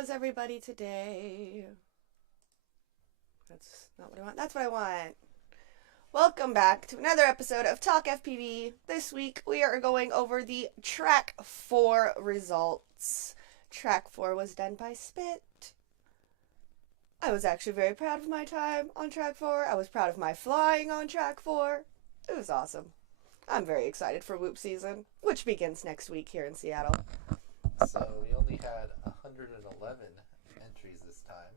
is everybody today? That's not what I want. That's what I want. Welcome back to another episode of Talk FPV. This week we are going over the Track 4 results. Track 4 was done by Spit. I was actually very proud of my time on Track 4. I was proud of my flying on Track 4. It was awesome. I'm very excited for Whoop season, which begins next week here in Seattle. So we only had 111 entries this time,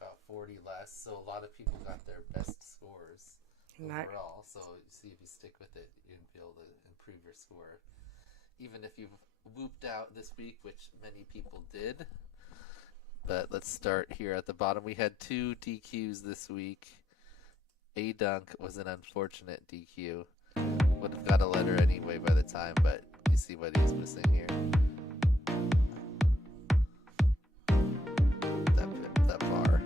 about 40 less. So a lot of people got their best scores overall. So see if you stick with it, you can be able to improve your score. Even if you've whooped out this week, which many people did. But let's start here at the bottom. We had 2 DQs this week. A Dunk was an unfortunate DQ. Would have got a letter anyway by the time, but you see what he's missing here. That bar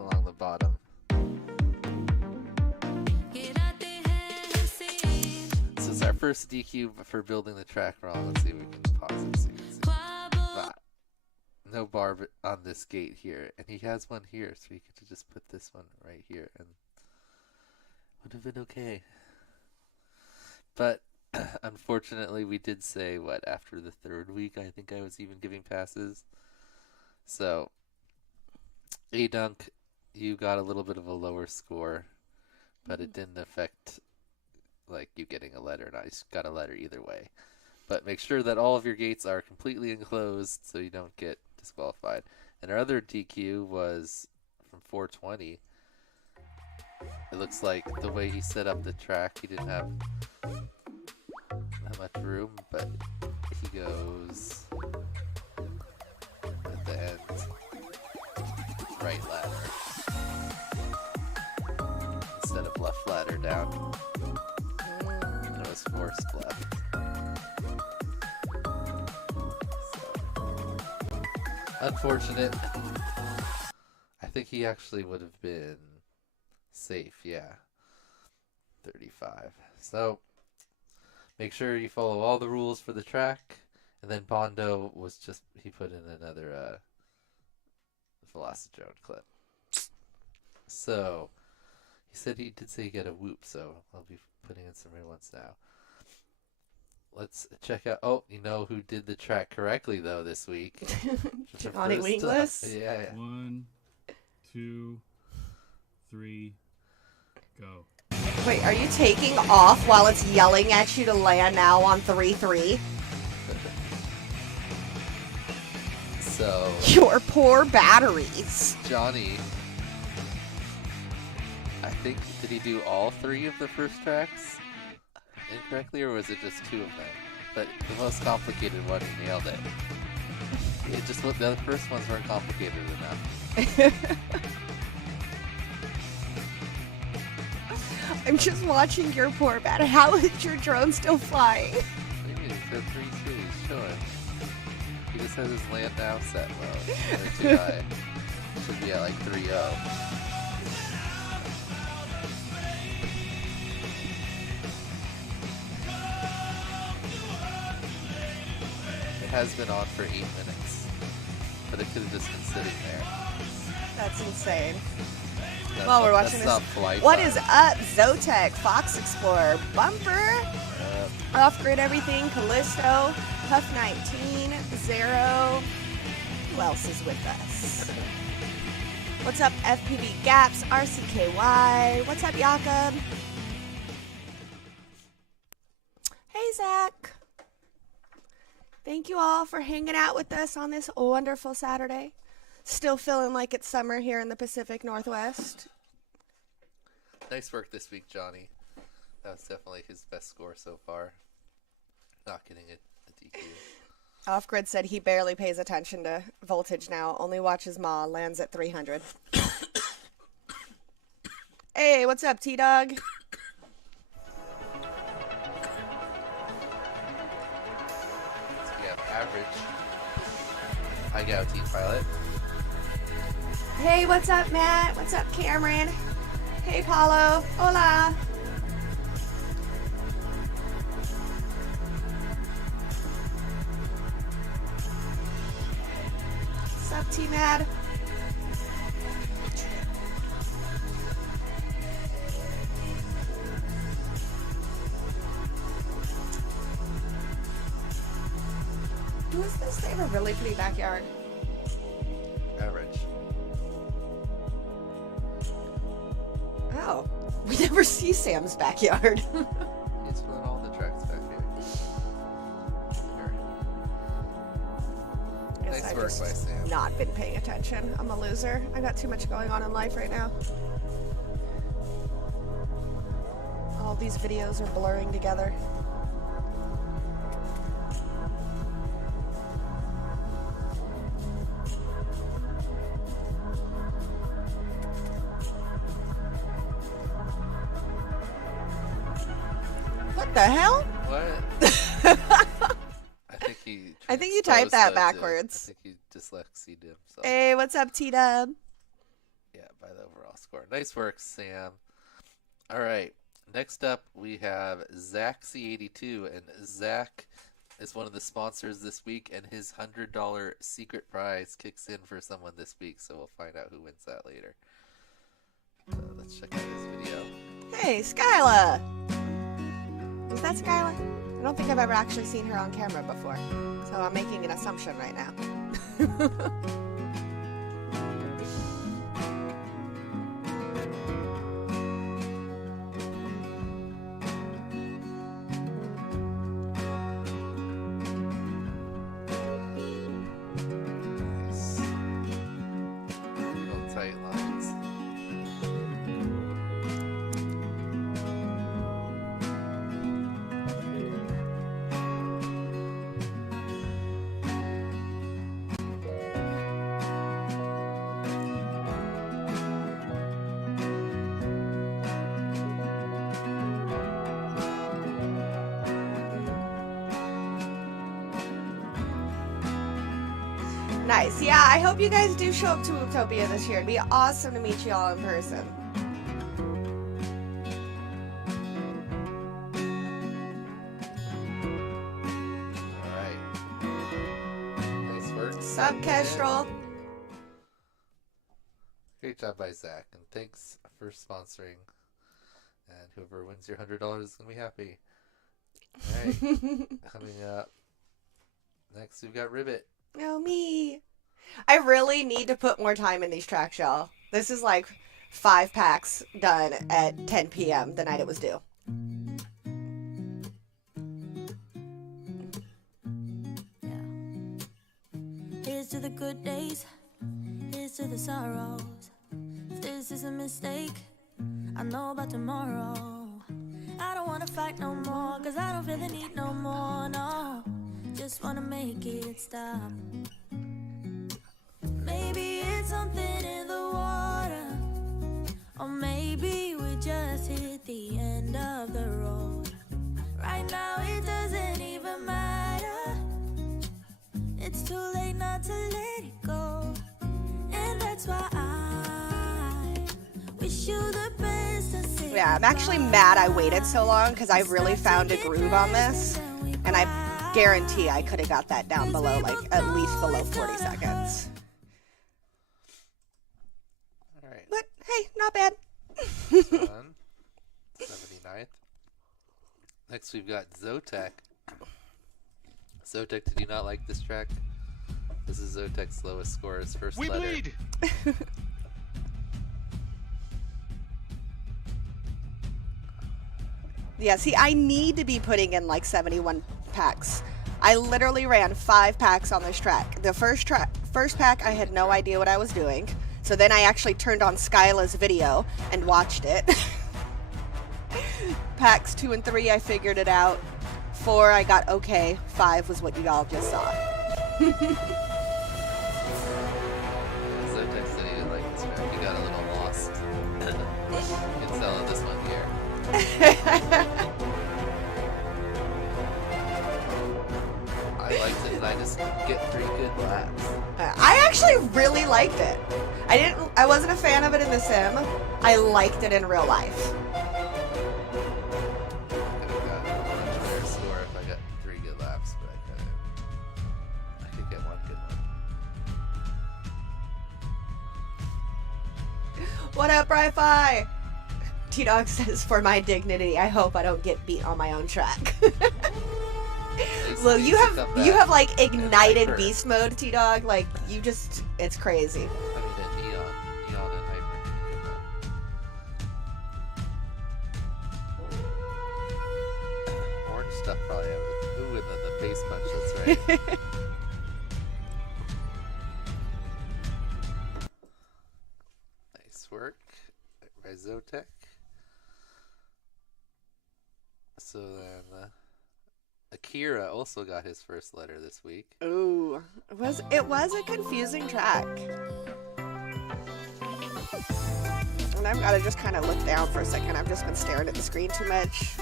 along the bottom. This is our first DQ for building the track wrong. Let's see if we can pause it so you can see. No bar on this gate here, and he has one here, so he could just put this one right here and would have been okay. But unfortunately, we did say after the 3rd week, I think I was even giving passes. So A Dunk, you got a little bit of a lower score, but it didn't affect you getting a letter. And I got a letter either way. But make sure that all of your gates are completely enclosed so you don't get disqualified. And our other DQ was from 420. It looks like the way he set up the track, he didn't have that much room, but he goes at the end, right ladder instead of left ladder down. It was forced left. Unfortunate. I think he actually would have been safe, yeah. 35. So make sure you follow all the rules for the track. And then Bondo was he put in another Velocitron clip. So he did say he got a whoop, so I'll be putting in some real ones now. Let's check out. Oh, you know who did the track correctly though this week? Johnny Wingless. Yeah. 1, 2, 3, go. Wait, are you taking off while it's yelling at you to land now on 3-3? So your poor batteries. Johnny, I think, did he do all 3 of the first tracks incorrectly, or was it just 2 of them? But the most complicated one, he nailed it. The first ones weren't complicated enough. I'm just watching your poor battery. How is your drone still flying? Maybe it's at 3-2, he's chilling. He just has his land now set low. They're too high. Should be at like 3-0. Has been on for 8 minutes, but it could have just been sitting there. That's insane. While we're watching this, what is up, Zotek, Fox Explorer, Bumper, Off-Grid Everything, Callisto, Huff 19, Zero. Who else is with us? What's up, FPV Gaps, RCKY? What's up, Jakob? Hey, Zach. Thank you all for hanging out with us on this wonderful Saturday. Still feeling like it's summer here in the Pacific Northwest. Nice work this week, Johnny. That was definitely his best score so far. Not getting a DQ. Off-Grid said he barely pays attention to voltage now. Only watches Ma, lands at 300. Hey, what's up, T-Dog? Average. RaceGOW team pilot. Hey, what's up, Matt? What's up, Cameron? Hey, Paulo. Hola. T-Mad. Who is this? They have a really pretty backyard. Average. Oh, we never see Sam's backyard. He's put all the tracks back here. Guess Nice I've work just by Sam. not been paying attention. I'm a loser. I got too much going on in life right now. All these videos are blurring together. What the hell? What? I think you typed that transposed backwards. I think you dyslexied himself. Hey, what's up, T-Dub? Yeah, by the overall score. Nice work, Sam. All right. Next up, we have Zach C82, and Zach is one of the sponsors this week, and his $100 secret prize kicks in for someone this week, so we'll find out who wins that later. Let's check out his video. Hey, Skyla! Is that Skyla? I don't think I've ever actually seen her on camera before, so I'm making an assumption right now. Nice. Real tight lines. Nice. Yeah, I hope you guys do show up to Utopia this year. It'd be awesome to meet you all in person. All right. Nice work. Sup, Kestrel? Great job by Zach, and thanks for sponsoring. And whoever wins your $100 is gonna be happy. All right. Coming up next, we've got Ribbit. Oh, me. I really need to put more time in these tracks, y'all. This is like 5 packs done at 10 p.m. the night it was due. Here's to the good days, here's to the sorrows. If this is a mistake, I know about tomorrow. I don't wanna fight no more, cause I don't feel the need no more, no. Just wanna make it stop. Maybe it's something in the water, or maybe we just hit the end of the road. Right now it doesn't even matter. It's too late not to let it go. And that's why I wish you the best. Yeah, I'm actually mad I waited so long because I really found a groove on this. And I guarantee I could have got that down below, like at least below 40 seconds. All right. But hey, not bad. This one, 79th. Next, we've got Zotek. Zotek, did you not like this track? This is Zotek's lowest score, his first We letter. bleed. Yeah, see, I need to be putting in like 71 packs. I literally ran 5 packs on this track. The first pack, I had no idea what I was doing. So then I actually turned on Skyla's video and watched it. Packs 2 and 3, I figured it out. 4, I got okay. 5 was what you all just saw. Zotek said he didn't like this track. He got a little lost. You can tell on this one here. I liked it, and I just couldn't get 3 good laps. I actually really liked it. I wasn't a fan of it in the sim. I liked it in real life. Could have gotten a much better score if I got 3 good laps, but I couldn't. I could get 1 good one. What up, Wi-Fi? T-Dog says, for my dignity, I hope I don't get beat on my own track. Well, you have like ignited beast mode, T-Dog. Like, you just, it's crazy. I mean, a neon and hyper. Orange stuff probably have it. Ooh, and then the face punch, that's right. Nice work, Rhizotech. So then, Akira also got his first letter this week. Ooh, it was a confusing track. And I've got to just kind of look down for a second. I've just been staring at the screen too much.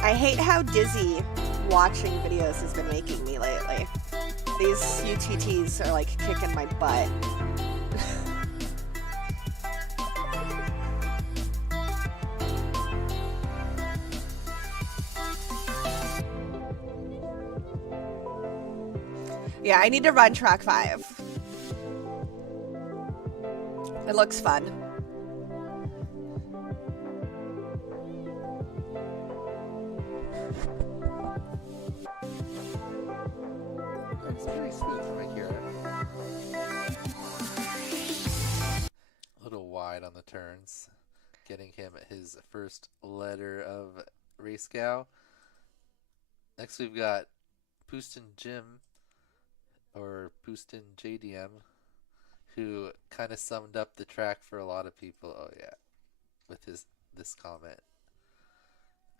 I hate how dizzy watching videos has been making me lately. These UTTs are like kicking my butt. Yeah, I need to run track 5. It looks fun. It's pretty smooth right here. A little wide on the turns, getting him his first letter of RaceGOW. Next we've got Pouston Jim, or Pouston JDM, who kind of summed up the track for a lot of people. Oh yeah, with this comment.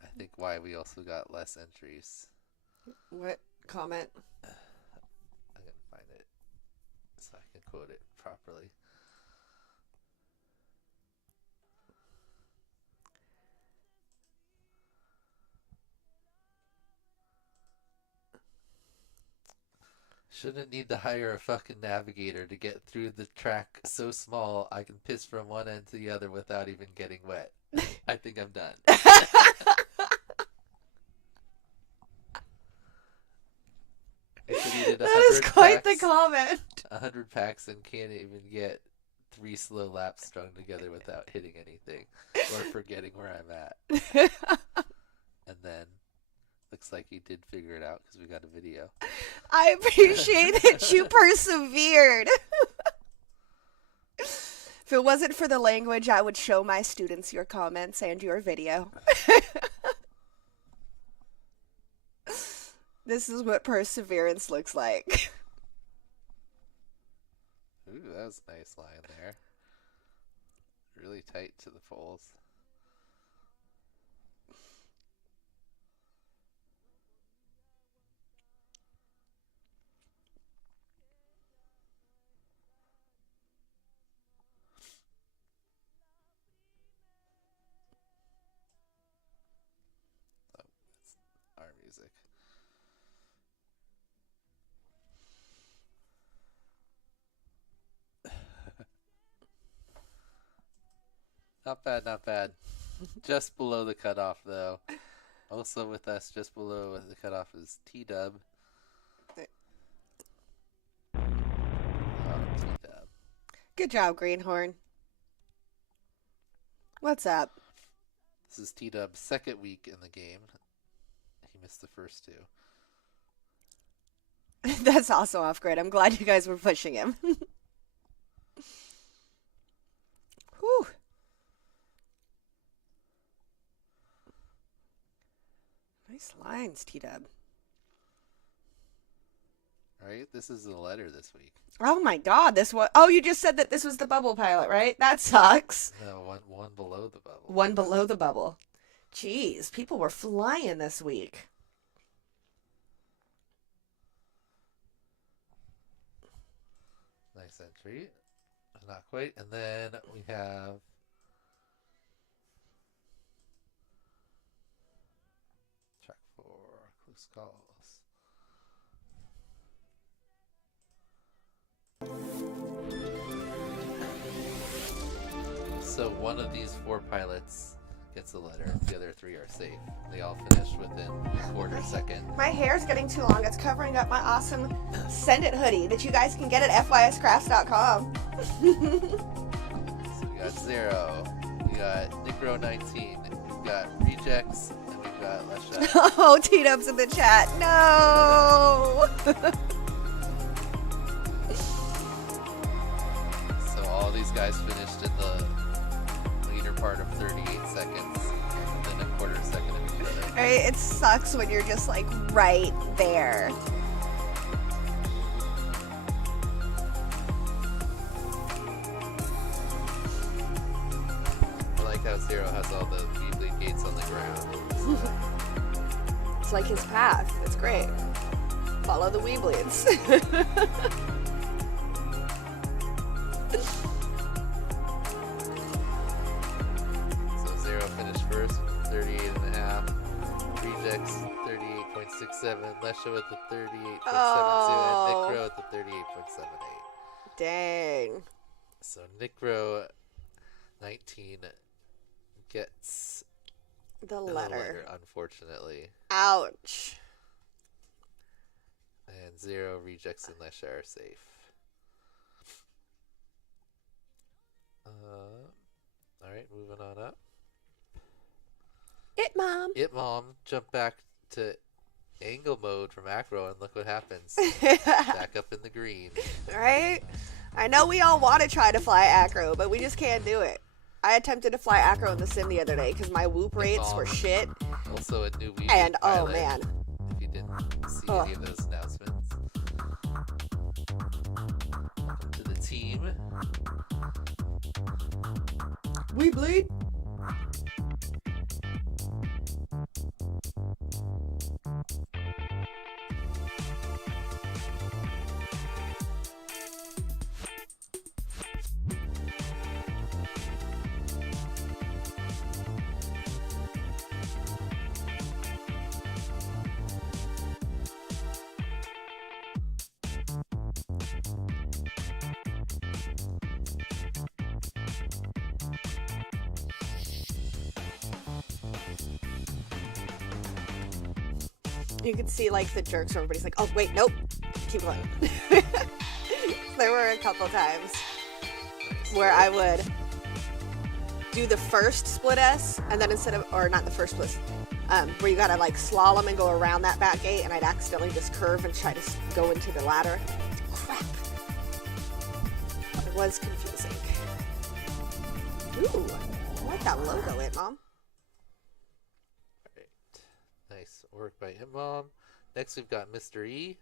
I think why we also got less entries. What comment? I'm gonna find it so I can quote it properly. Shouldn't need to hire a fucking navigator to get through the track so small I can piss from one end to the other without even getting wet. I think I'm done. That is quite the comment. 100 packs and can't even get 3 slow laps strung together without hitting anything or forgetting where I'm at. And then looks like he did figure it out because we got a video. I appreciate that you persevered. If it wasn't for the language, I would show my students your comments and your video. This is what perseverance looks like. Ooh, that was a nice line there. Really tight to the poles. Oh, that's our music. Not bad, not bad. Just below the cutoff, though. Also with us, just below the cutoff is T-Dub. Oh, T-Dub. Good job, Greenhorn. What's up? This is T-Dub's second week in the game. He missed the first 2. That's also off-grid. I'm glad you guys were pushing him. Whew. Nice lines, T-Dub. Right? This is the letter this week. Oh my god, this was... Oh, you just said that this was the bubble pilot, right? That sucks. No, one below the bubble. One below the bubble. Jeez, people were flying this week. Nice entry. Not quite. And then we have... Track 4, close calls. So one of these 4 pilots gets a letter. The other 3 are safe. They all finished within a quarter second. My hair's getting too long. It's covering up my awesome Send It hoodie that you guys can get at fyscrafts.com. So we got got Zero. We got Necro 19. We've got Rejects, and we've got Lesha. Oh, T-Dub's in the chat. No! So all these guys finished in the later part of 38 seconds, and then a quarter second of each other. Right? It sucks when you're just like right there. I like how Zero has all the Weebly gates on the ground. It's like his path. It's great. Follow the Weeblades. So Zero finished first with 38.5. Rejects 38.67. Lesha with the 38.72. Oh. And Necro with the 38.78. Dang. So Necro 19 gets The a letter. unfortunately. Ouch. And Zero, Rejects, and Lesha are safe. Alright, moving on up. It, Mom. It Mom jumped back to angle mode from Acro, and look what happens. Back up in the green. Right? I know we all want to try to fly acro, but we just can't do it. I attempted to fly acro in the sim the other day because my whoop rates were shit. Also a new week. And oh man. If you didn't see any of those announcements. Welcome to the team. We bleed. You could see like the jerks where everybody's like, oh wait, nope, keep going. There were a couple times where I would do the first split S, and then instead of, or not the first split, where you gotta like slalom and go around that back gate, and I'd accidentally just curve and try to go into the ladder. Crap. It was confusing. Ooh, I like that logo, It Mom. Alright. Nice work by Mom. Next we've got Mr. E,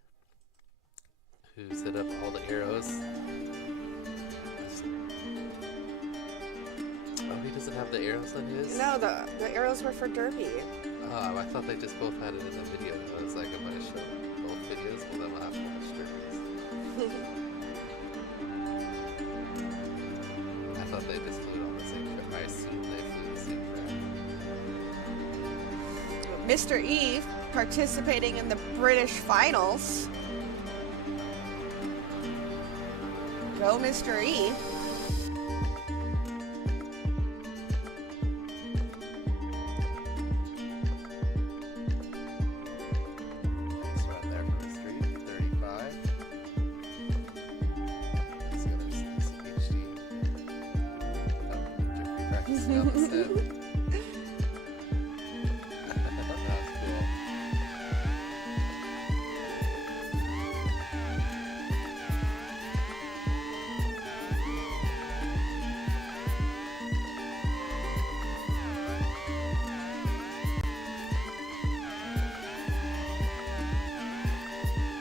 who set up all the arrows. Oh, he doesn't have the arrows on his? No, the arrows were for Derby. Oh, I thought they just both had it in the video. I was like, I'm going to show both videos, well then we'll have to watch Derby's. I thought they just flew it on the same track. I assume they flew the same track. Mr. E participating in the British finals. Go, Mr. E. Nice run there from the street. 35. Let's go to HD. Oh, Jeffrey practicing on the set. That was cool.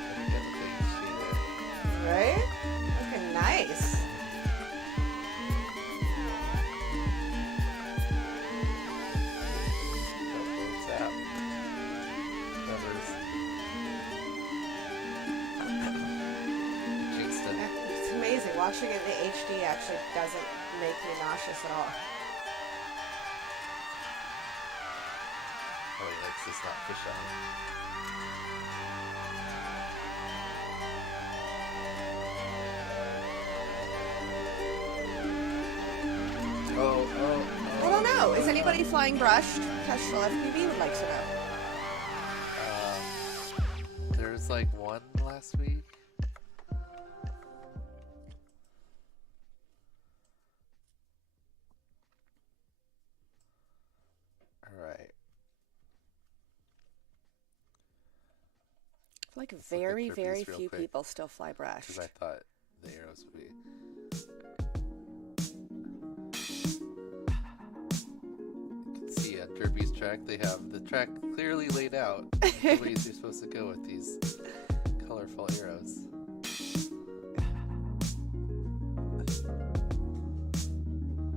Better get with the HD there. Right? Looking nice. What's that? Covers. Jinxed it. It's amazing. Watching it in the HD actually doesn't make me nauseous at all. Oh, he likes this not fish on. I don't know. Is anybody flying brushed? Kestrel FPV would like to know. There's like one last week. Like Let's look at very, Kirby's very real few quick, people still fly brushed. Because I thought the arrows would be. You can see on Kirby's track, they have the track clearly laid out. The ways you're supposed to go with these colorful arrows.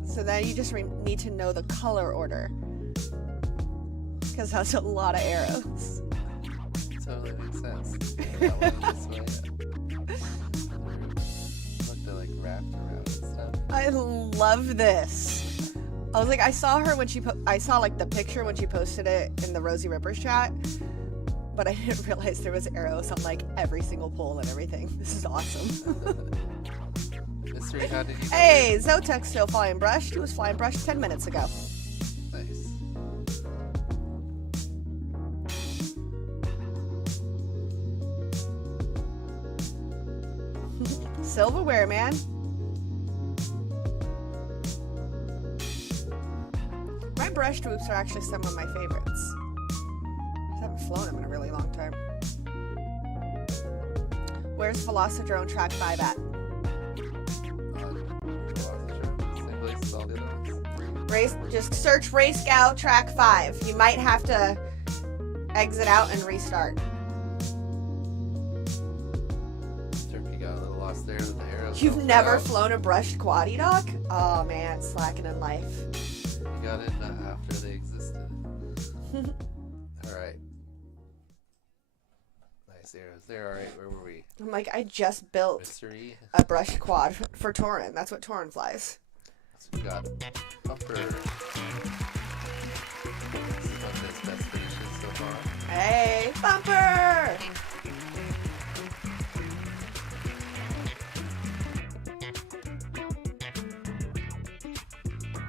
So then you just need to know the color order. Because that's a lot of arrows. Totally makes sense. That one this way. Looked like wrapped around and stuff. I love this. I was like, I saw her when I saw like the picture when she posted it in the Rosie Rippers chat, but I didn't realize there was arrows on like every single pole and everything. This is awesome. Mystery, how did you do Hey, Zotek's still flying brushed. He was flying brushed 10 minutes ago. it? Nice. Silverware, man. My brush swoops are actually some of my favorites. I haven't flown them in a really long time. Where's Velocidrone Track 5 at? Same place as all the other ones. Just search RaceGOW Track 5. You might have to exit out and restart. Turkey got a little lost there with the arrows. You've going never out. flown a brushed quaddy dock? Oh man, slacking in life. You got in after they existed. Alright. Nice arrows there. Alright, where were we? I'm like, I just built Mystery. a brushed quad for Torin. That's what Torin flies. So we got Bumper. This is one of his best finishes so far. Hey, Bumper!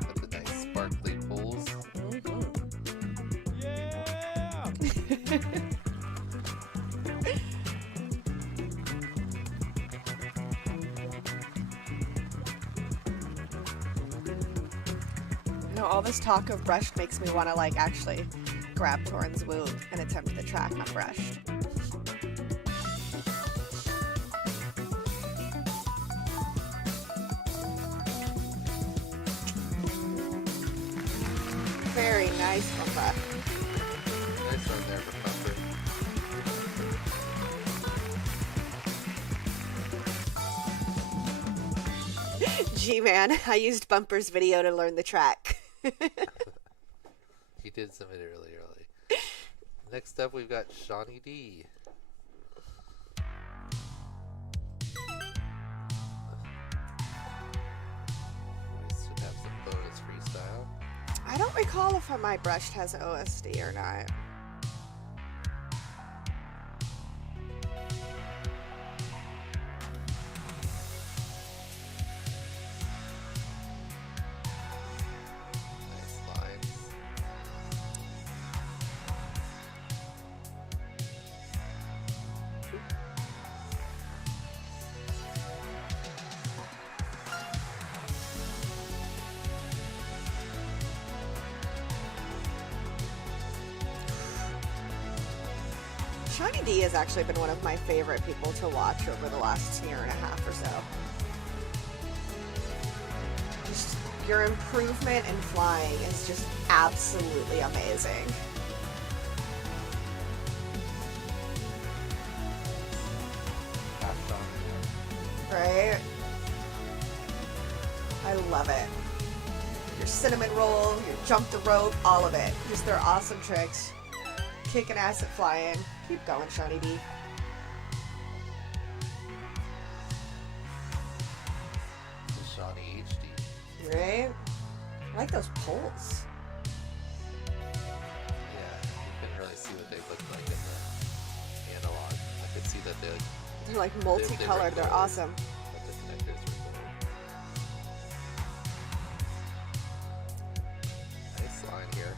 Got the nice sparkly poles. Yeah! You know, all this talk of brushed makes me want to like actually grab Torin's wound and attempt the track on brushed. Very nice, Bumper. Nice run there for Bumper. G-Man, I used Bumper's video to learn the track. He did submit it really early. Next up, we've got Shawnee D. We should have some bonus freestyle. I don't recall if my brushed has OSD or not. Nice lines. Shawnee D has actually been one of my favorite people to watch over the last year and a half or so. Just your improvement in flying is just absolutely amazing. Half shot. Right? I love it. Your cinnamon roll, your jump the rope, all of it. Just their awesome tricks. Kicking ass at flying. Keep going, Shawnee D. The Shawnee HD. Right? I like those poles. Yeah, you couldn't really see what they looked like in the analog. I could see that They're like multicolored. They're gold. awesome. that the connectors were gold. Nice line here.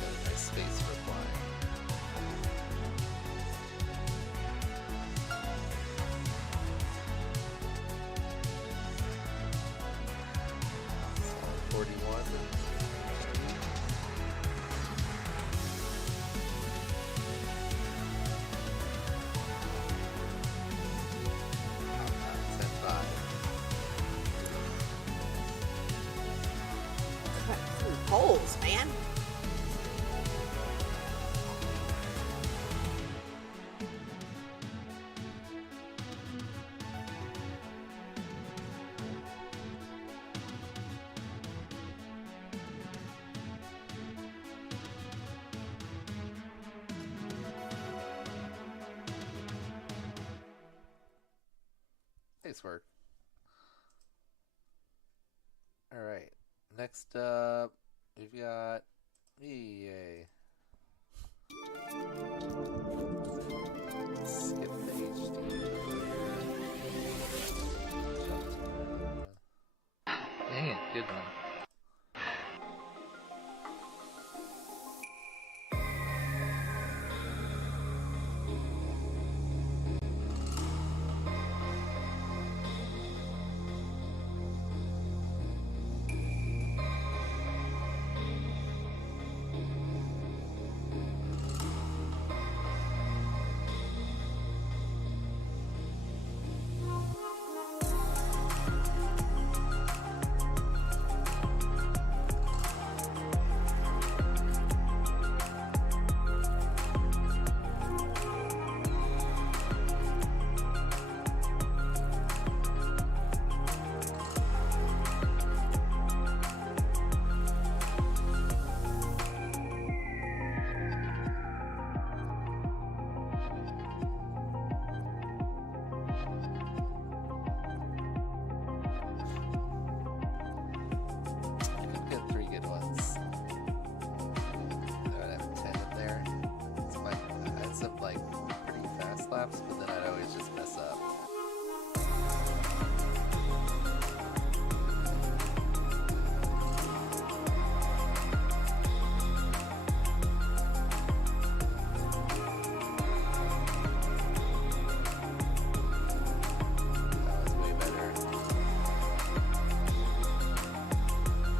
Got a nice space for flying. 41. Holes, man. Nice work. All right. Next up, we've got yay. Skip the HD. Dang it, good one. Get 3 good ones. I would have 10 in there. I had some like pretty fast laps, but then I'd always just mess up. That was way better.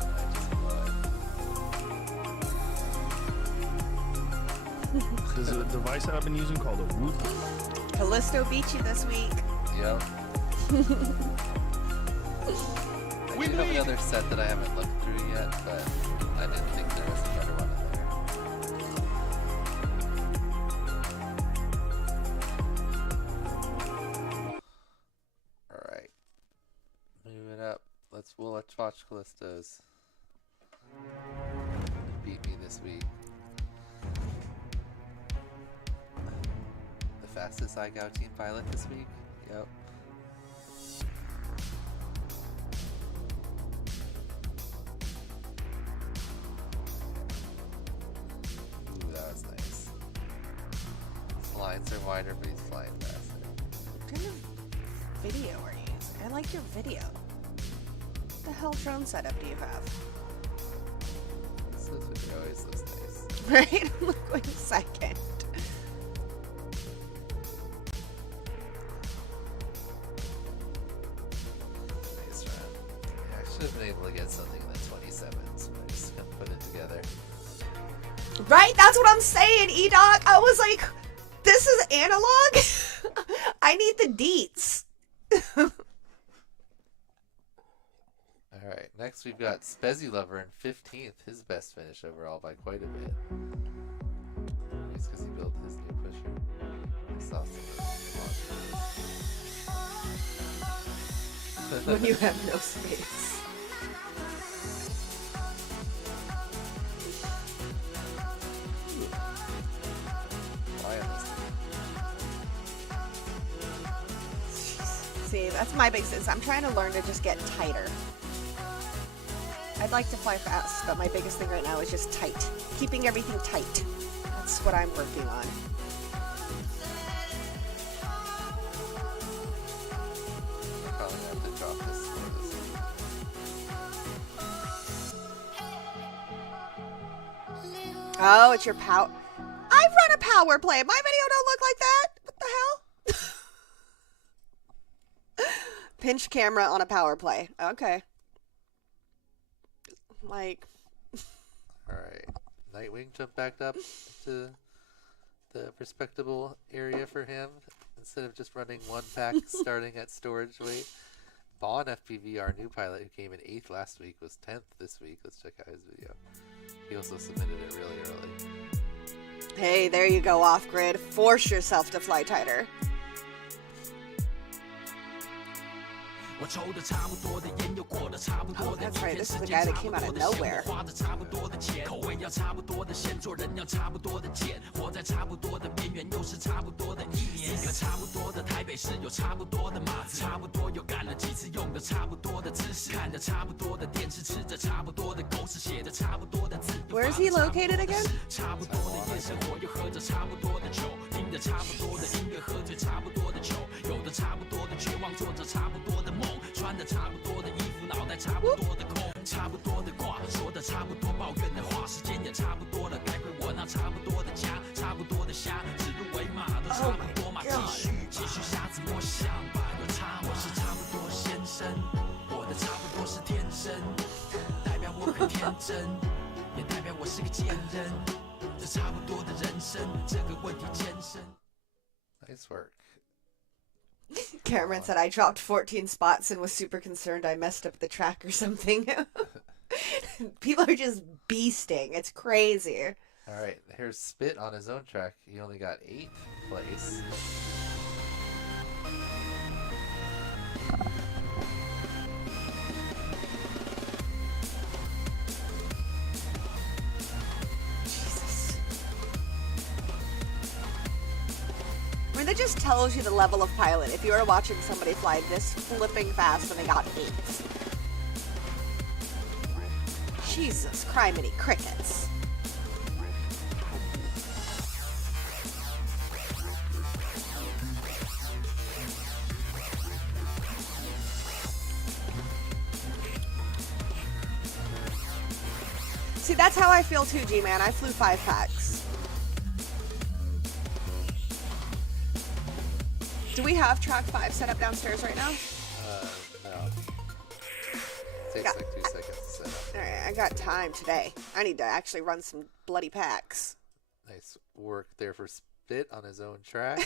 I just blew it. There's a device that I've been using called a Whoop. Callisto beat you this week. Yep. I do have another set that I haven't looked through yet, but I didn't think there was a better one in there. Alright. Moving up. Let's watch Callisto's. He beat me this week. The fastest RaceGOW team pilot this week? Yep. Ooh, that was nice. His lines are wider, but he's flying faster. What kind of video are you using? I like your video. What the hell drone setup do you have? This video always looks nice. Right? Look, wait a second. Nice run. Yeah, I should have been able to get something in the 27, so I just gonna put it together. Right? That's what I'm saying, E-Doc. I was like, this is analog? I need the deets. Alright, next we've got Spezzy Lover in 15th, his best finish overall by quite a bit. It's because he built his new pusher. I saw some When you have no space. Why on this thing? See, that's my big sense. I'm trying to learn to just get tighter. I'd like to fly fast, but my biggest thing right now is just tight. Keeping everything tight. That's what I'm working on. I'm probably gonna have to drop this for this one. Oh, it's your power. I've run a power play. My video don't look like that. What the hell? Pinch camera on a power play. Okay. Like, All right. Nightwing jumped back up to the respectable area for him instead of just running one pack starting at storage weight. Ball FPV, our new pilot who came in 8th last week, was 10th this week. Let's check out his video. He also submitted it really early. hey, there you go, off grid. Force yourself to fly tighter. Oh, that's right. This is the guy that came out of nowhere. Where is he located again? Oh my god. Nice work. Cameron said I dropped 14 spots and was super concerned I messed up the track or something. People are just beasting. It's crazy. All right, here's Spit on his own track. He only got 8th place. Jesus. I mean, that just tells you the level of pilot. If you were watching somebody fly this flipping fast and they got 8th. Jesus, criminy crickets. See, that's how I feel too, G-Man. I flew 5 packs. Do we have track 5 set up downstairs right now? No. Takes Got- like 2 seconds to set up. Alright, I got time today. I need to actually run some bloody packs. Nice work there for Spit on his own track.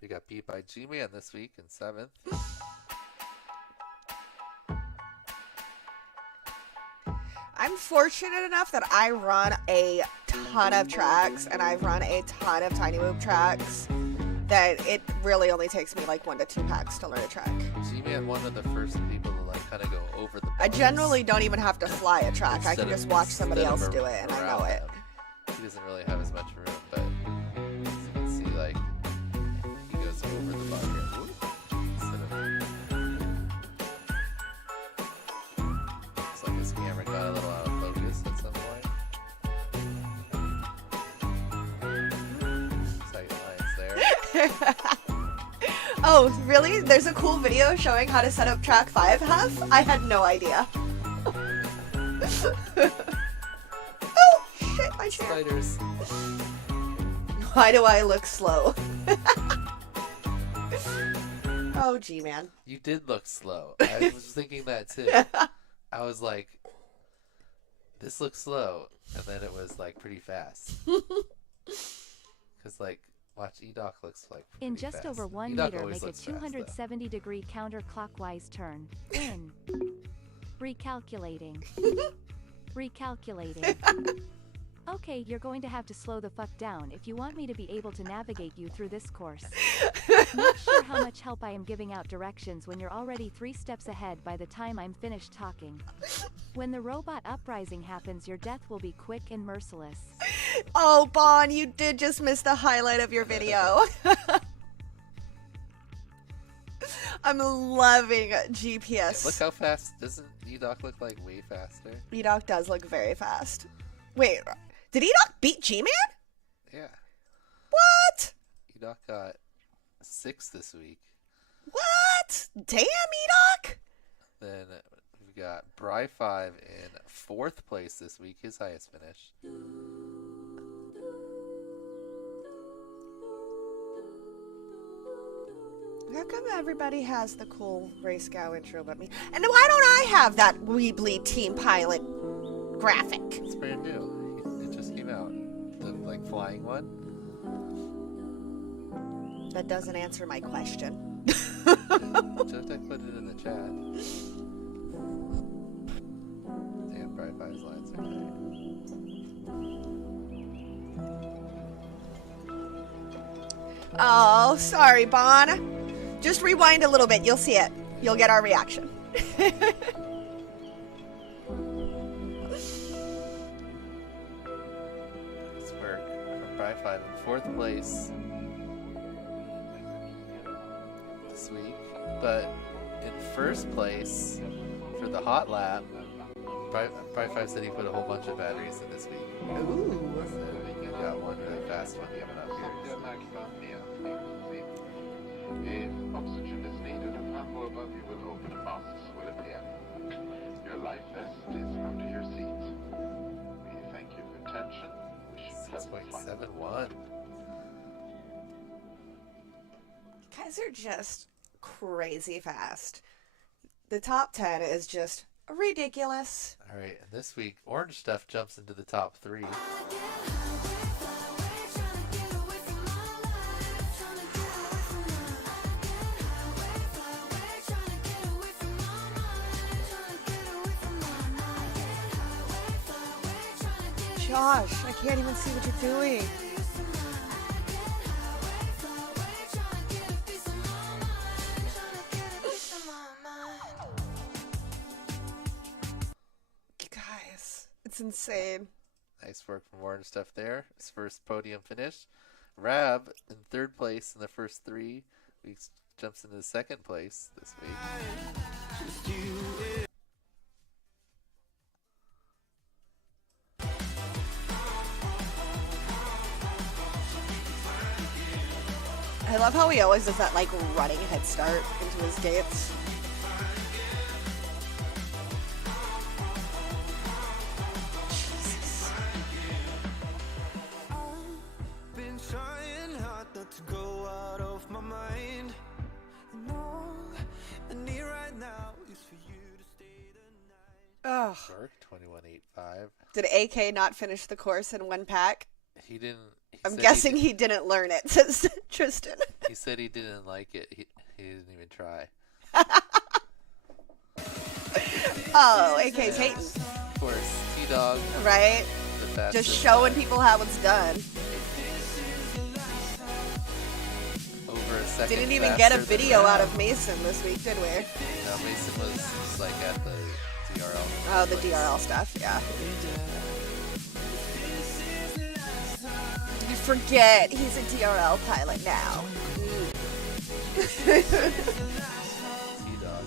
We got beat by G-Man this week in 7th. I'm fortunate enough that I run a ton of tracks and I've run a ton of tiny whoop tracks that it really only takes me like 1 to 2 packs to learn a track. G-Man, one of the first people to like kind of go over the I bumps generally don't even have to fly a track. I instead can of- just watch somebody instead of else do it and I know around it. him. He doesn't really have as much room, but as you can see, like, he goes over the bar here. Instead of... Looks like his camera got a little out of focus at some point. Sight lines there. Oh, really? There's a cool video showing how to set up track 5 half? I had no idea. Oh, shit, my chair. Spiders. Why do I look slow? Oh, G-Man. You did look slow. I was thinking that too. I was like, this looks slow. And then it was like pretty fast. Because like, watch, E-Doc looks like pretty In just fast. over 1 E-Doc meter, always make a looks fast, though. 270-degree counterclockwise turn. In. Recalculating. Recalculating. Okay, you're going to have to slow the fuck down if you want me to be able to navigate you through this course. Not sure how much help I am giving out directions when you're already 3 steps ahead by the time I'm finished talking. When the robot uprising happens, your death will be quick and merciless. Oh, Bon, you did just miss the highlight of your video. I'm loving GPS. Look how fast. Doesn't E-Doc look like way faster? E-Doc does look very fast. Wait, did E-Doc beat G-Man? Yeah. What? E-Doc got 6 this week. What? Damn, E-Doc! Then we've got Bry5 in 4th place this week, his highest finish. How come everybody has the cool RaceGOW intro but me? And why don't I have that Weebly Team Pilot graphic. It's brand new. It just came out. The like flying one. That doesn't answer my question. Just I put it in the chat. Damn, Bright Five's lines are great. Oh, sorry, Bon. Just rewind a little bit. You'll see it. You'll get our reaction. Nice work from Bright Five in 4th place this week. But in 1st place for the hot lap, Bright Five said he put a whole bunch of batteries in this week. Ooh. So we got one really fast one coming up here. If oxygen is needed, a panel above you will open and masks will appear. Your life vest is under your seat. We thank you for attention. Wish you pleasant flight. 6.71. Guys are just crazy fast. The top 10 is just ridiculous. All right, and this week, Orange Stuff jumps into the top 3. Josh, I can't even see what you're doing. Guys, it's insane. Nice work from Orange Stuff there. His first podium finish. Rab in 3rd place in the first 3 weeks jumps into 2nd place this week. I love how he always does that like running head start into his gates. Jesus. Been trying hard not to go out of my mind. And all I need right now is for you to stay the night. Ugh. Work 21.85. Did AK not finish the course in one pack? He didn't. I'm guessing he didn't learn it, says Tristan. He said he didn't like it. He didn't even try. Oh, AK's hating, Of course, T-Dog. right? The fastest. Just showing people how it's done. Over a second. Didn't even get a faster than video out Rab. of Mason this week, did we? No, Mason was like at the DRL. Oh, the place. DRL stuff, yeah. You forget he's a DRL pilot now. T-Dog,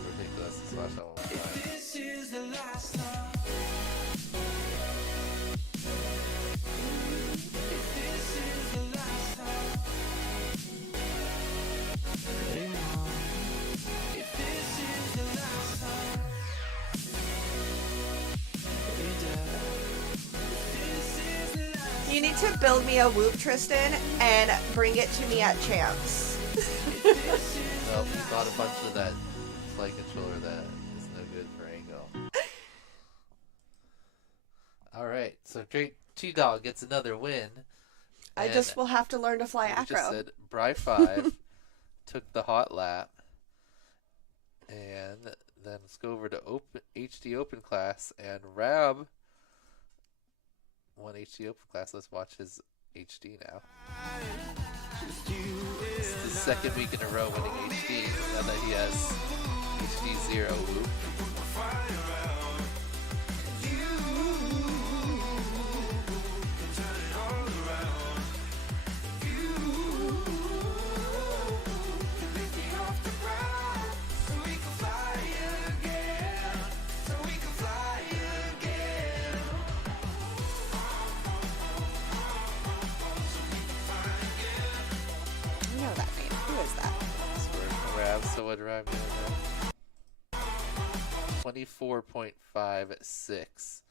ridiculous. Let's watch that one more time. You need to build me a Whoop, Tristan, and bring it to me at Champs. Well, we bought a bunch of that flight controller that is no good for angle. Alright, so T-Dog gets another win. I And just will have to learn to fly we just acro. said Bri 5 took the hot lap. And then let's go over to HD Open class, and Rab won HD Open class. Let's watch his HD now. This is the 2nd week in a row winning HD. Now that he has HD 0 Whoop. I know that name. Who is that? Rab, so what Rab get? 24.56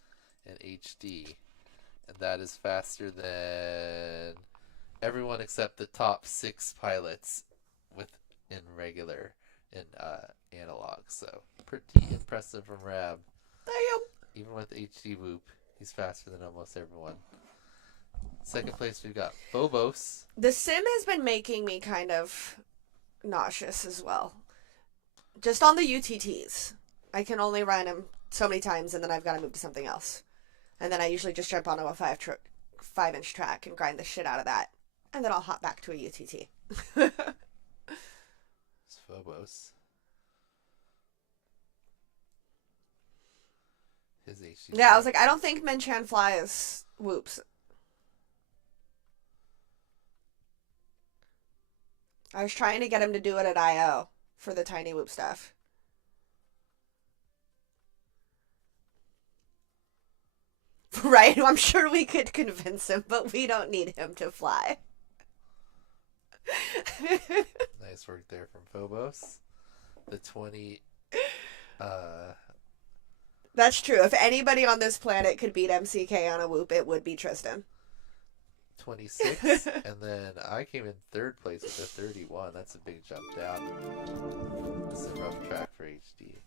in HD. And that is faster than everyone except the top 6 pilots in regular in analog. So pretty impressive from Rab. Damn. Even with HD Whoop, He's faster than almost everyone. Second place, we've got Phobos. The sim has been making me kind of nauseous as well. Just on the UTTs. I can only run him so many times, and then I've got to move to something else. And then I usually just jump onto a 5-inch track and grind the shit out of that. And then I'll hop back to a UTT. It's Phobos. His HC. Yeah, I was like, I don't think Minchan flies whoops. I was trying to get him to do it at IO for the tiny whoop stuff. Right? I'm sure we could convince him, but we don't need him to fly. Nice work there from Phobos. The 20. That's true. If anybody on this planet could beat MCK on a whoop, it would be Tristan. 26. And then I came in third place with a 31. That's a big jump down. This is a rough track for HD.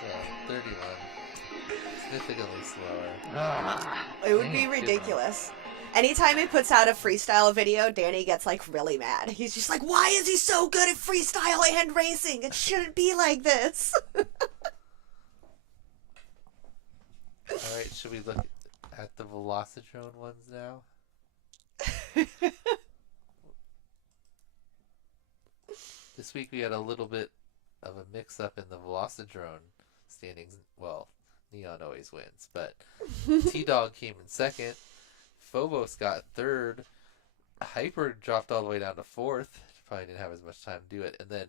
So 31. Significantly slower. It would be ridiculous. Anytime he puts out a freestyle video, Danny gets like really mad. He's just like, why is he so good at freestyle and racing? It shouldn't be like this. Alright, should we look at the Velocidrone ones now? This week we had a little bit of a mix-up in the Velocidrone standings. Well, Neon always wins, but T-Dog came in second. Phobos got third. Hyper dropped all the way down to fourth. Probably didn't have as much time to do it. And then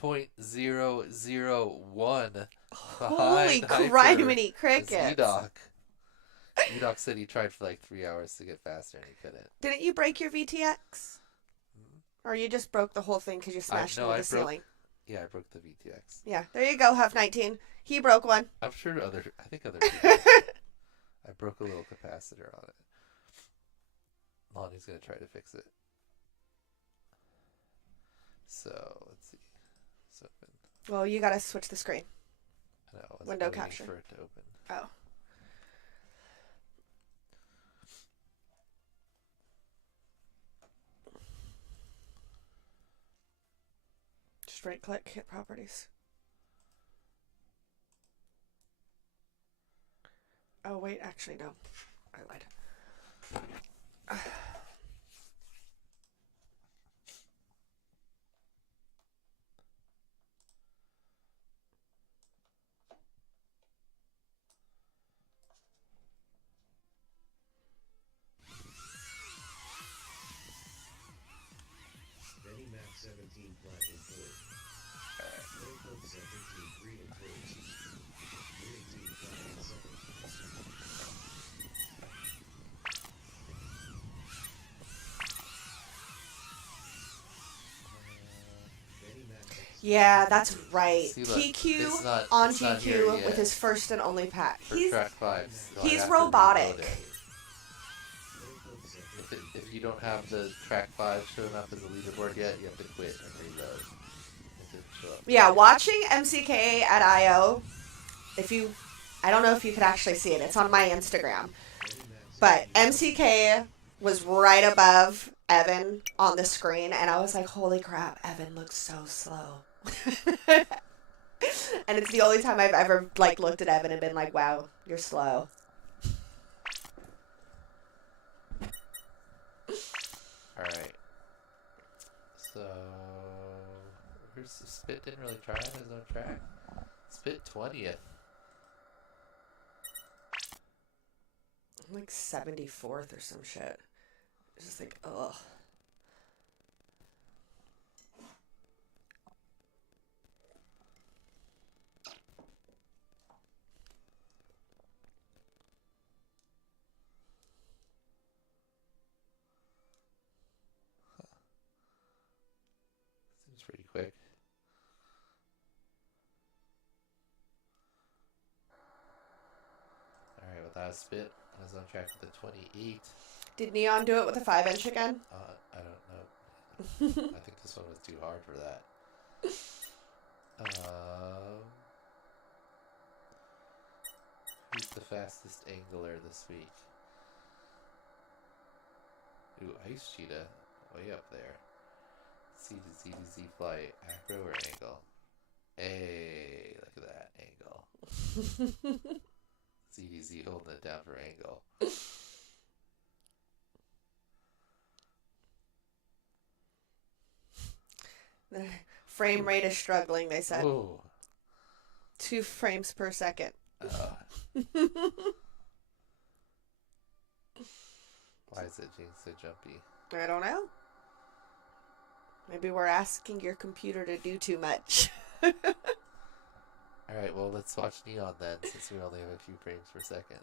.001 Holy behind Hyper criminy is crickets. E-Doc. E-Doc said he tried for like 3 hours to get faster and he couldn't. Didn't you break your VTX? Or you just broke the whole thing because you smashed it into the ceiling? Yeah, I broke the VTX. Yeah, there you go, Huff 19. He broke one. I'm sure I think other people. I broke a little capacitor on it. Lonnie's gonna try to fix it. So let's see. It's open. Well, you gotta switch the screen. No, I was Window waiting capture. for it to open. Oh. Just right click, hit properties. Oh, wait, actually, no. I lied. Benny Mac 17 Platinum 4. Code 17 Green and First. Green Team Platinum 7. Yeah, that's right. See, look, TQ it's not- on it's not here TQ yet. with his first and only pack. For track 5. So I he's have to robotic. reload it. If you don't have the track 5 showing up as a leaderboard yet, you have to quit and reload. If it show up. Yeah, watching MCK at IO, I don't know if you could actually see it. It's on my Instagram. But MCK was right above Evan on the screen, and I was like, holy crap, Evan looks so slow. And it's the only time I've ever looked at Evan and been like, wow, you're slow. Alright. So, where's the Spit? Didn't really try on his own track. Spit 20th. Like 74th or some shit. It's just like, ugh. Seems pretty quick. Alright, without a spit, I was on track with the 28. Did Neon do it with a 5-inch again? I don't know. I think this one was too hard for that. Who's the fastest angler this week? Ooh, Ice Cheetah, way up there. C to Z to Z flight, acro or angle? Hey, look at that angle. Z to Z holding it down for angle. The frame rate is struggling, they said. Ooh. 2 frames per second. Why is it being so jumpy? I don't know. Maybe we're asking your computer to do too much. Alright, well, let's watch Neon then, since we only have a few frames per second.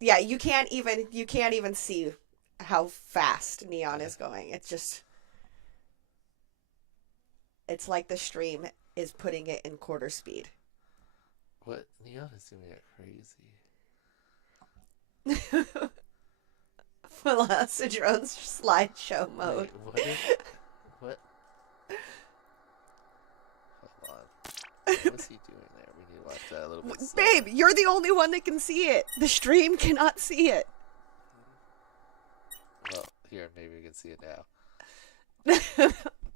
Yeah, you can't even see how fast Neon is going. It's like the stream is putting it in quarter speed. What? Neon is doing it crazy. Velocitron's slideshow mode. Wait, what? Hold on. What's he doing there? We need to watch that a little bit slower. Babe, you're the only one that can see it. The stream cannot see it. Well, here, maybe we can see it now.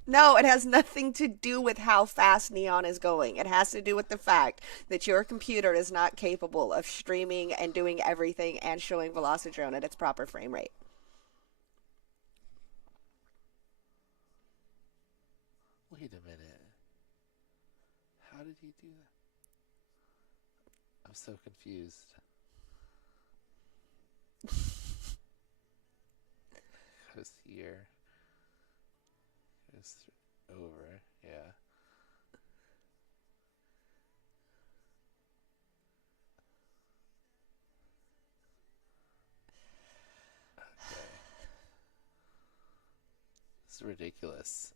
No, it has nothing to do with how fast Neon is going. It has to do with the fact that your computer is not capable of streaming and doing everything and showing Velocitron at its proper frame rate. Wait a minute. How did he do that? I'm so confused. Goes here. Goes over. Yeah. Okay. This is ridiculous.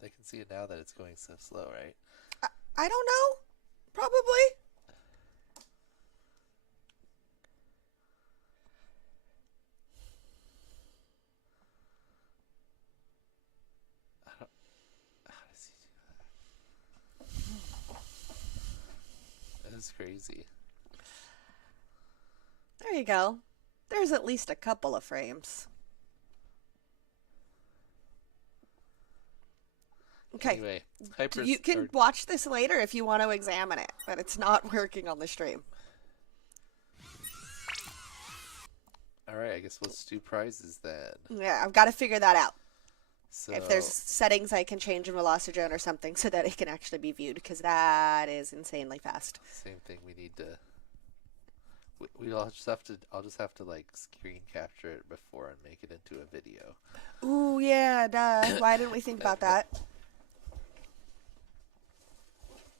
They can see it now that it's going so slow, right? I don't know. Probably. How does he do that? That is crazy. There you go. There's at least a couple of frames. Okay. Anyway, Hyper. You can watch this later if you want to examine it, but it's not working on the stream. Alright, I guess let's do prizes then. Yeah, I've got to figure that out. So, If there's settings I can change in Velocitron or something so that it can actually be viewed, because that is insanely fast. same thing, we need to. I'll just have to like screen capture it before and make it into a video. Ooh, yeah, duh. Why didn't we think about that?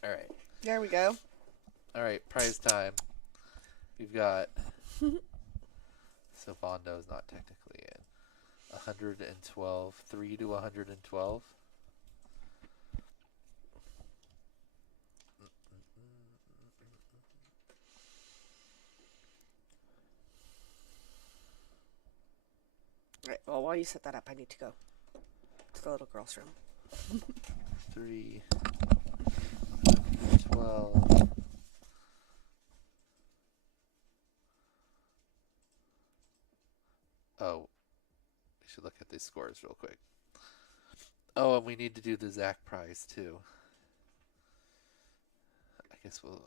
Alright. There we go. Alright, prize time. We've got. So Bondo's not technically in. 112. 3 to 112. Right, well, while you set that up, I need to go to the little girl's room. 3, 12. Oh, we should look at these scores real quick. Oh, and we need to do the Zach prize too. I guess we'll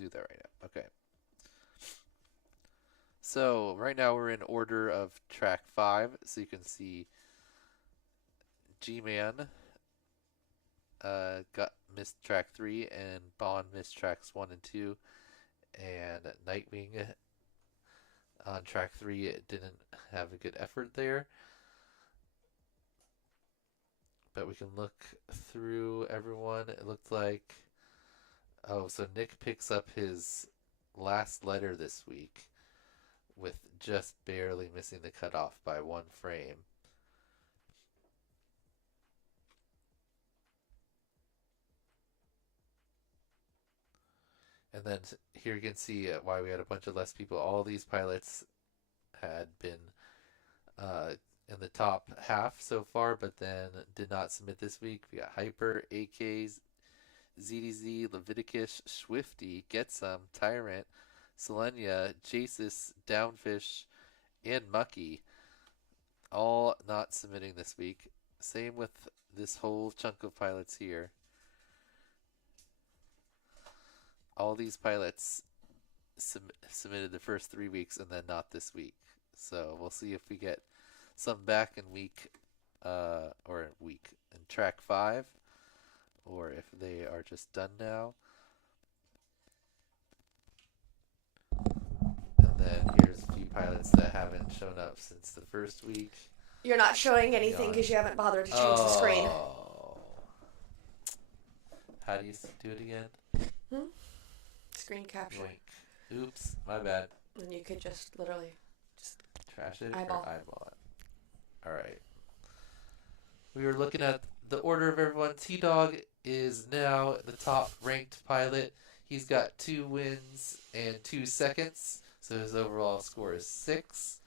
do that right now. Okay. So right now we're in order of track 5. So you can see G-Man got missed track 3, and Bond missed tracks 1 and 2, and Nightwing on track 3 it didn't have a good effort there. But we can look through everyone. It looked like so Nick picks up his last letter this week with just barely missing the cutoff by 1 frame. And then here you can see why we had a bunch of less people. All these pilots had been in the top half so far, but then did not submit this week. We got Hyper, AKs, ZDZ, Leviticus, Swifty, Get Some, Tyrant, Selenia, Jasis, Downfish, and Mucky. All not submitting this week. Same with this whole chunk of pilots here. All these pilots submitted the first 3 weeks and then not this week. So we'll see if we get some back in in track 5, or if they are just done now. And then here's a few pilots that haven't shown up since the first week. You're not showing anything because you haven't bothered to change the screen. How do you do it again? Screen capture. Yoink. Oops, my bad. And you could just literally Trash it eyeball. or eyeball it. Alright. We were looking at the order of everyone. T-Dog is now the top ranked pilot. He's got 2 wins and 2 seconds, so his overall score is 6.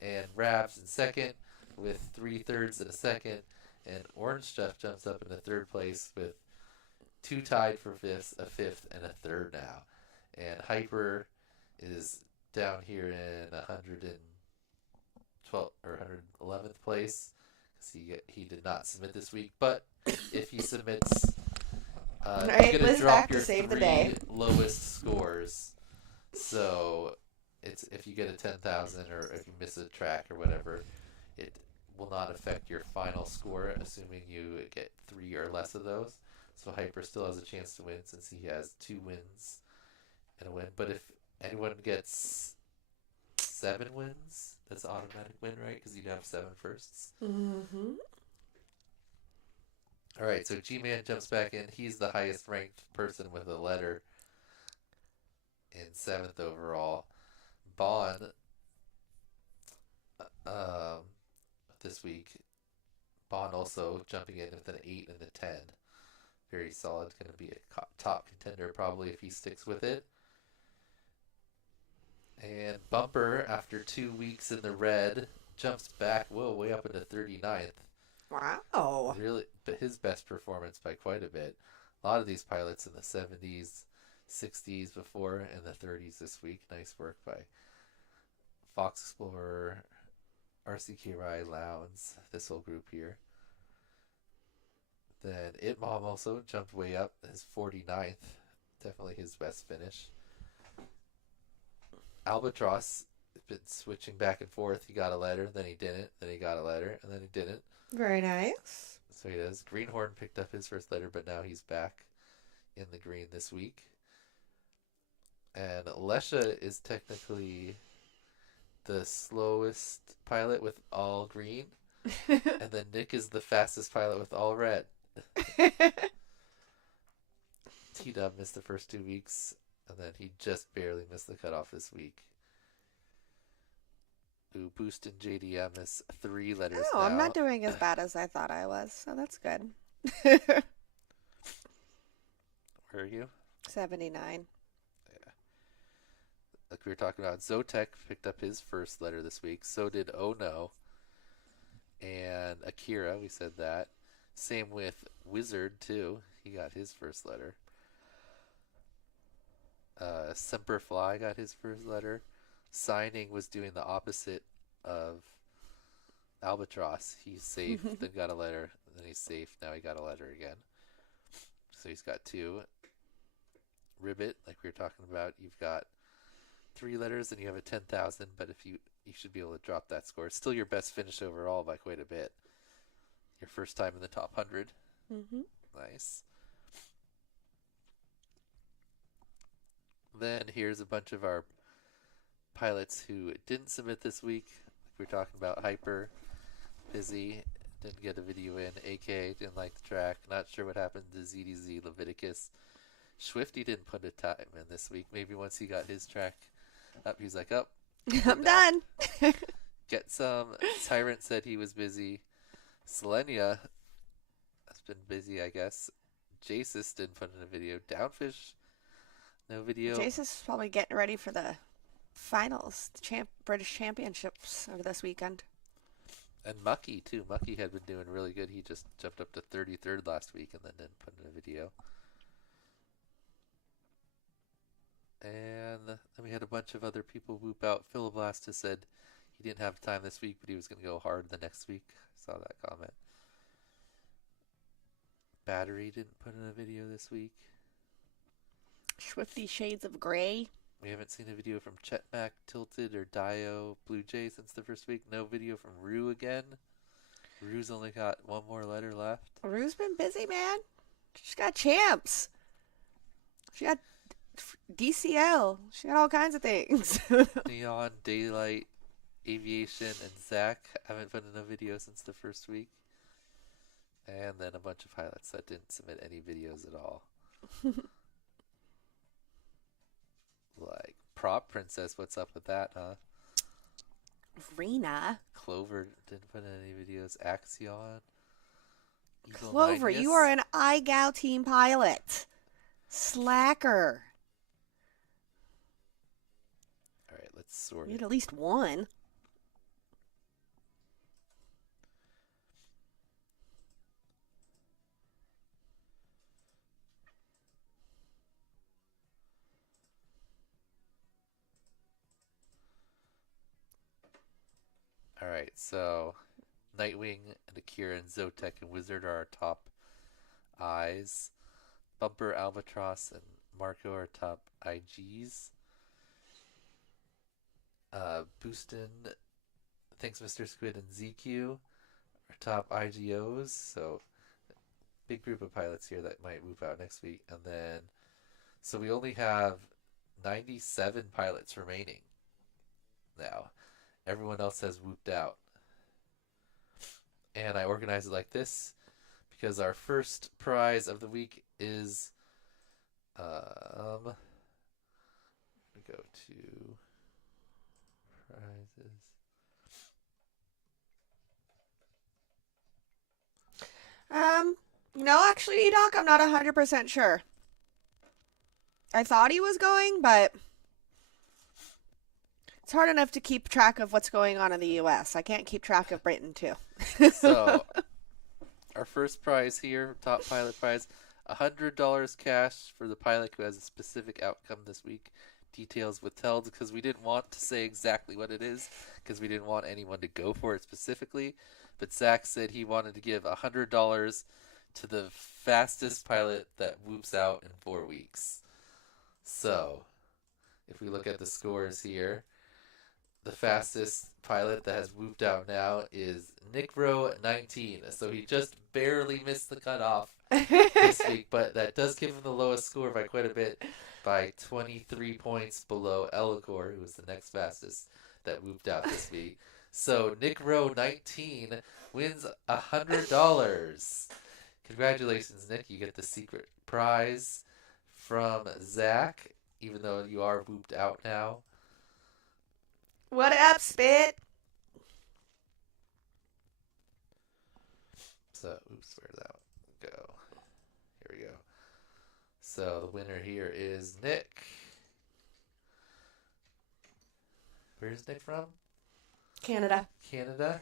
And Rabs in second with 3 thirds and a second. And Orange Stuff jumps up into 3rd place with 2 tied for 5th, a 5th, and a 3rd now. And Hyper is down here in 112 or 111th place because he did not submit this week. But if he submits, Right, you're gonna Liz drop back to your save the 3 day. lowest scores. So it's if you get a 10,000 or if you miss a track or whatever, it will not affect your final score, assuming you get 3 or less of those. So Hyper still has a chance to win since he has 2 wins and a win. But if anyone gets 7 wins, that's an automatic win, right? Because you'd have 7 firsts. Mm-hmm. All right, so G-Man jumps back in. He's the highest ranked person with a letter in 7th overall. Bond this week. Bond also jumping in with an 8 and a 10. Very solid. Going to be a top contender probably if he sticks with it. And Bumper, after 2 weeks in the red, jumps back, way up into 39th. Wow. Really, but his best performance by quite a bit. A lot of these pilots in the 70s, 60s before, and the 30s this week. Nice work by Fox Explorer, RCKY Lowndes, this whole group here. Then Itmom also jumped way up, his 49th. Definitely his best finish. Albatross been switching back and forth. He got a letter, then he didn't, then he got a letter, and then he didn't. Very nice. So he does. Greenhorn picked up his first letter, but now he's back in the green this week. And Lesha is technically the slowest pilot with all green. And then Nick is the fastest pilot with all red. T-Dub missed the first 2 weeks, and then he just barely missed the cutoff this week. Ooh, Boost and JDM is 3 letters Oh, now. I'm not doing as bad as I thought I was, so that's good. Where are you? 79. Like we were talking about, Zotek picked up his first letter this week. So did Oh No. And Akira, we said that. Same with Wizard, too. He got his first letter. Semperfly got his first letter. Signing was doing the opposite of Albatross. He's safe, then got a letter, then he's safe, now he got a letter again. So he's got 2. Ribbit, like we were talking about, you've got 3 letters, then you have a 10,000. But if you should be able to drop that score. It's still your best finish overall by quite a bit. Your first time in the top 100. Mm-hmm. Nice. Then here's a bunch of our pilots who didn't submit this week. Like we were talking about Hyper, busy, didn't get a video in. AK didn't like the track. Not sure what happened to ZDZ Leviticus. Swifty didn't put a time in this week. Maybe once he got his track up, he's like, oh, I'm done. get some. Tyrant said he was busy. Selenia has been busy, I guess. Jasus didn't put in a video. Downfish, no video. Jason's probably getting ready for the finals, the British Championships over this weekend. And Mucky, too. Mucky had been doing really good. He just jumped up to 33rd last week and then didn't put in a video. And then we had a bunch of other people whoop out. Philoblastus said he didn't have time this week, but he was going to go hard the next week. I saw that comment. Battery didn't put in a video this week. Swifty Shades of Grey. We haven't seen a video from Chetmac, Tilted, or Dio Blue Jay since the first week. No video from Rue again. Rue's only got one more letter left. Rue's been busy, man. She's got champs. She got DCL. She got all kinds of things. Neon, Daylight, Aviation, and Zach haven't put in a video since the first week. And then a bunch of pilots that didn't submit any videos at all. Like Prop Princess, what's up with that, huh? Rena. Clover didn't put in any videos. Axion. Eagle Clover, Magnus. you are an RaceGOW team pilot. Slacker. All right, let's sort You it. need at least one. Alright, so Nightwing and Akira and Zotek and Wizard are our top I's. Bumper, Albatross, and Marco are top IGs. Boostin, Thanks Mr. Squid, and ZQ are top IGOs. So big group of pilots here that might move out next week. And then, so we only have 97 pilots remaining now. Everyone else has whooped out. And I organize it like this because our first prize of the week is we go to prizes. Actually, E-Doc, I'm not 100% sure. I thought he was going, but it's hard enough to keep track of what's going on in the U.S. I can't keep track of Britain, too. So, our first prize here, top pilot prize, $100 cash for the pilot who has a specific outcome this week. Details withheld because we didn't want to say exactly what it is because we didn't want anyone to go for it specifically. But Zach said he wanted to give $100 to the fastest pilot that whoops out in 4 weeks. So, if we look at the scores here, the fastest pilot that has whooped out now is Nick Rowe 19. So he just barely missed the cutoff this week, but that does give him the lowest score by quite a bit, by 23 points below Ellicor, who was the next fastest that whooped out this week. So Nick Rowe 19 wins $100. Congratulations, Nick. You get the secret prize from Zach, even though you are whooped out now. What up, Spit? So, oops, where did that go? Here we go. So, the winner here is Nick. Where's Nick from? Canada. Canada.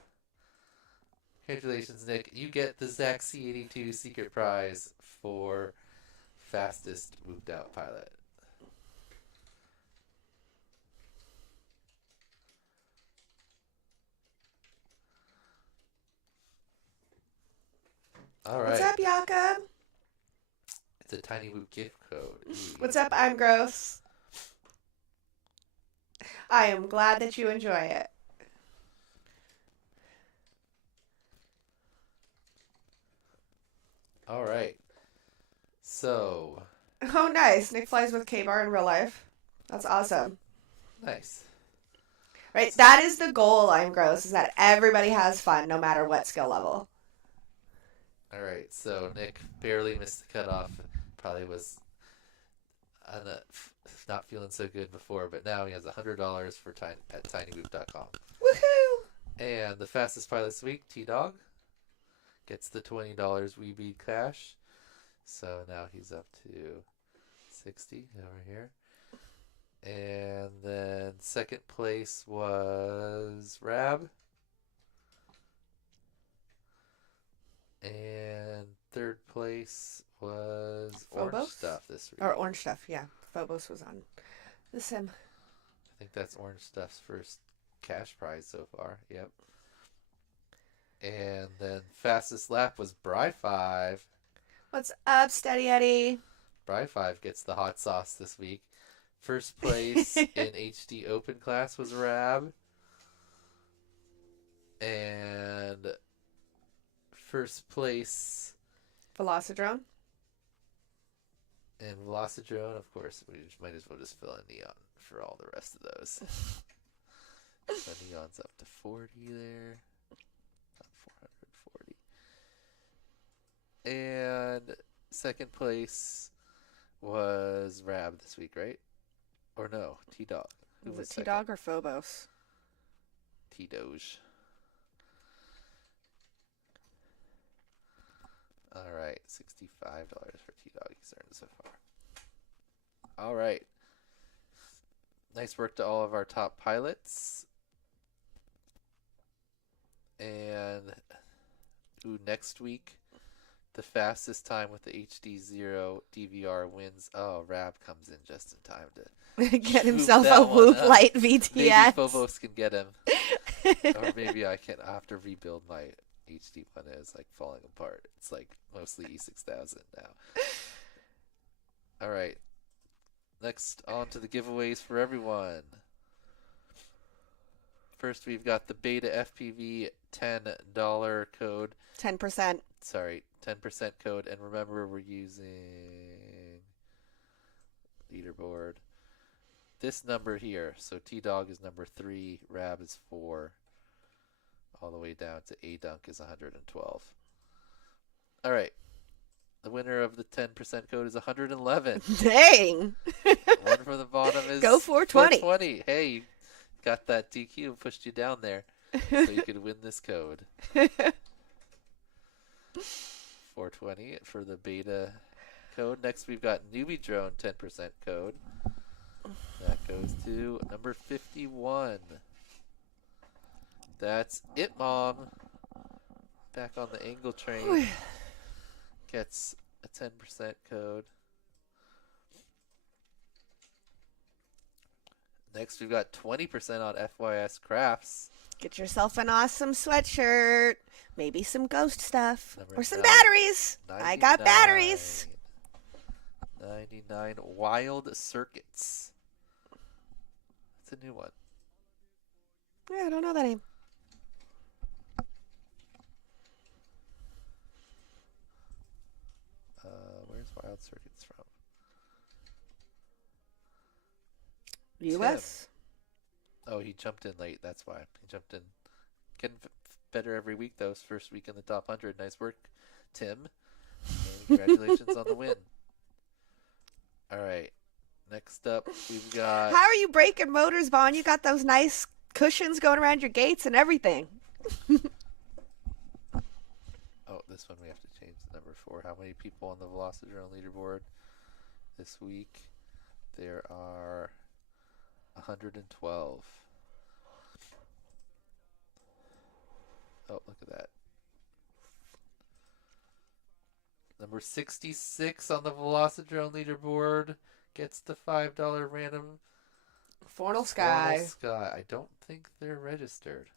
Congratulations, Nick. You get the Zach C82 secret prize for fastest whooped out pilot. All right. What's up, Jakob? It's a Tiny Whoop gift code. Ooh, What's up, I'm Gross? I am glad that you enjoy it. All right. So, Oh, nice. Nick flies with K-Bar in real life. That's awesome. nice. Right? That is the goal, I'm gross, is that everybody has fun no matter what skill level. All right. So, Nick barely missed the cutoff. Probably was on a, not feeling so good before, but now he has $100 for at tinyboop.com. Woohoo! And the fastest pilot this week, T-Dog, gets the $20 Weebeat cash. So now he's up to 60 over here. And then second place was Rab. And third place was Orange Phobos? Stuff this week. Or Orange Stuff, yeah. Phobos was on the sim. I think that's Orange Stuff's first cash prize so far. Yep. And then fastest lap was Bry5. What's up, Steady Eddie? Bry5 gets the hot sauce this week. First place in HD Open class was Rab. And first place Velocidrone. in Velocidrone, of course, we might as well just fill in Neon for all the rest of those. So Neon's up to 40 there. Not 440. And second place was Rab this week, right? Or no, T-Dog. Who Was it second? T-Dog or Phobos? T-Doge. All right, $65 for T-Dog he's earned so far. All right. Nice work to all of our top pilots. And next week, the fastest time with the HD0 DVR wins. Oh, Rab comes in just in time to Get swoop himself that a one Whoop up. Light Maybe VTX. Phobos can get him. Or maybe I'll have to rebuild my HD one. It's like falling apart. It's like mostly E6000 now. All right. Next, on to the giveaways for everyone. First, we've got the Beta FPV $10 code. 10%. Sorry, 10% code. And remember, we're using leaderboard. This number here. So T-Dog is number 3. Rab is 4. All the way down to A-Dunk is 112. All right. The winner of the 10% code is 111. Dang. One from the bottom is Go 420. 420. Hey, you got that DQ and pushed you down there so you could win this code. 420 for the beta code. Next, we've got Newbie Drone 10% code. That goes to number 51. That's it, Mom. Back on the angle train. Gets a 10% code. Next, we've got 20% on FYS Crafts. Get yourself an awesome sweatshirt. Maybe some ghost stuff. Number Or some 9, batteries. I got 99. batteries. 99 Wild Circuits. That's a new one. Yeah, I don't know that name. Where's Wild Circuits from? U.S.? Oh, he jumped in late. That's why. He jumped in. Getting better every week, though. His first week in the top 100. Nice work, Tim. And congratulations on the win. All right. Next up, we've got... How are you breaking motors, Vaughn? You got those nice cushions going around your gates and everything. Oh, this one we have to change the number for. How many people on the Velocidrone leaderboard this week? There are 112. Oh, look at that. Number 66 on the Velocidrone leaderboard gets the $5 random Fornal Sky. Fornal Sky. I don't think they're registered.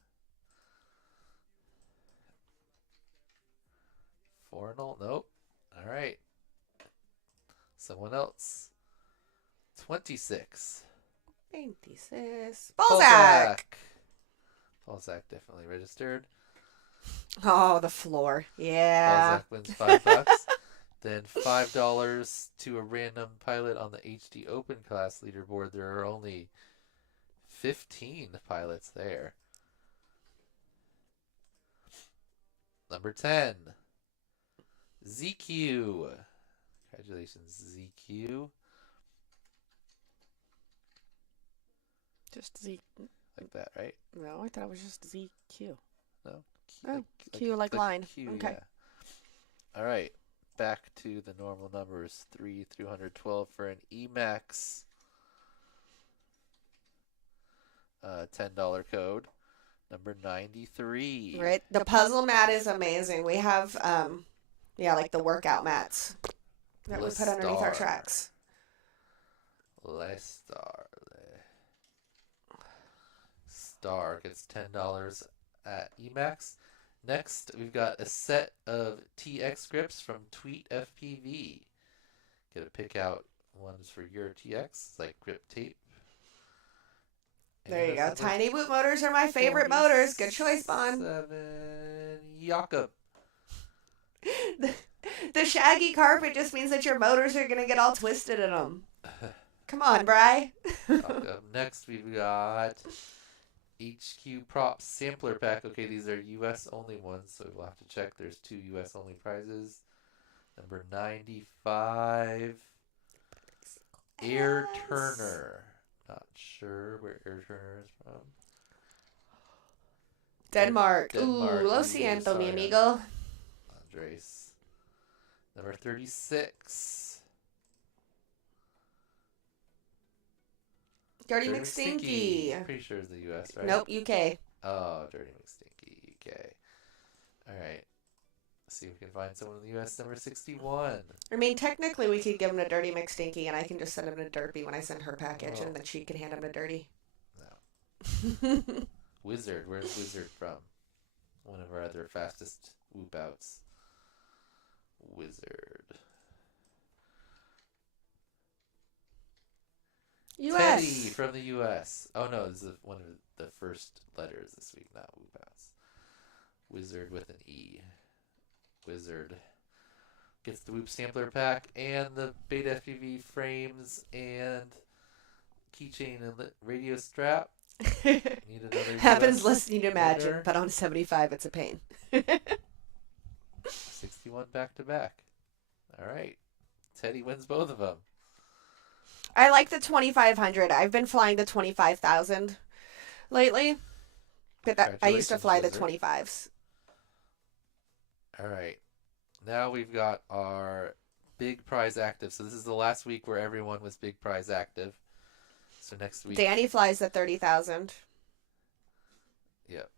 Fornal? Nope. All right. Someone else. 26 26. Balzac! Balzac definitely registered. Oh, the floor. Yeah. Balzac wins $5. Then $5 to a random pilot on the HD Open class leaderboard. There are only 15 pilots there. Number 10, ZQ. Congratulations, ZQ. Just Z. Like that, right? No, I thought it was just ZQ. No? Oh, Q like line. Q, Okay. yeah. All right. Back to the normal numbers. 3 through 112 for an Emax. $10 code. Number 93. Right. The puzzle mat is amazing. We have, like the workout mats that we put underneath our Lestar. tracks. Star gets $10 at Emax. Next, we've got a set of TX grips from Tweet FPV. Get to pick out ones for your TX, it's like grip tape. There you go. Tiny boot motors are my favorite motors. Good choice, Bon. 7 Jakob. The shaggy carpet just means that your motors are going to get all twisted in them. Come on, Bri. Jakob. Next, we've got HQ Props Sampler Pack. Okay, these are US only ones, so we'll have to check. There's 2 US only prizes. Number 95, Air Turner. Not sure where Air Turner is from. Denmark. Denmark. Ooh, lo Ooh, siento, mi sorry, amigo. Andres. Number 36. Dirty McStinky. Pretty sure it's the US, right? Nope, UK. Oh, Dirty McStinky, UK. Alright. Let's see if we can find someone in the US. Number 61. I mean, technically, we could give him a Dirty McStinky, and I can just send him a Derpy when I send her package, and then she can hand him a Dirty. No. Wizard. Where's Wizard from? One of our other fastest whoop outs. Wizard. US. Teddy from the US. Oh no, this is one of the first letters this week, not whoop outs. Wizard with an E. Wizard gets the Whoop Sampler Pack and the Beta FPV frames and keychain and radio strap. Need another Happens US less than you'd imagine, winner. but on 75, it's a pain. 61 back to back. All right. Teddy wins both of them. I like the 2,500. I've been flying the 25,000 lately, but I used to fly the Congratulations, 25s. All right. Now we've got our big prize active. So this is the last week where everyone was big prize active. So next week. Danny flies the 30,000. Yep.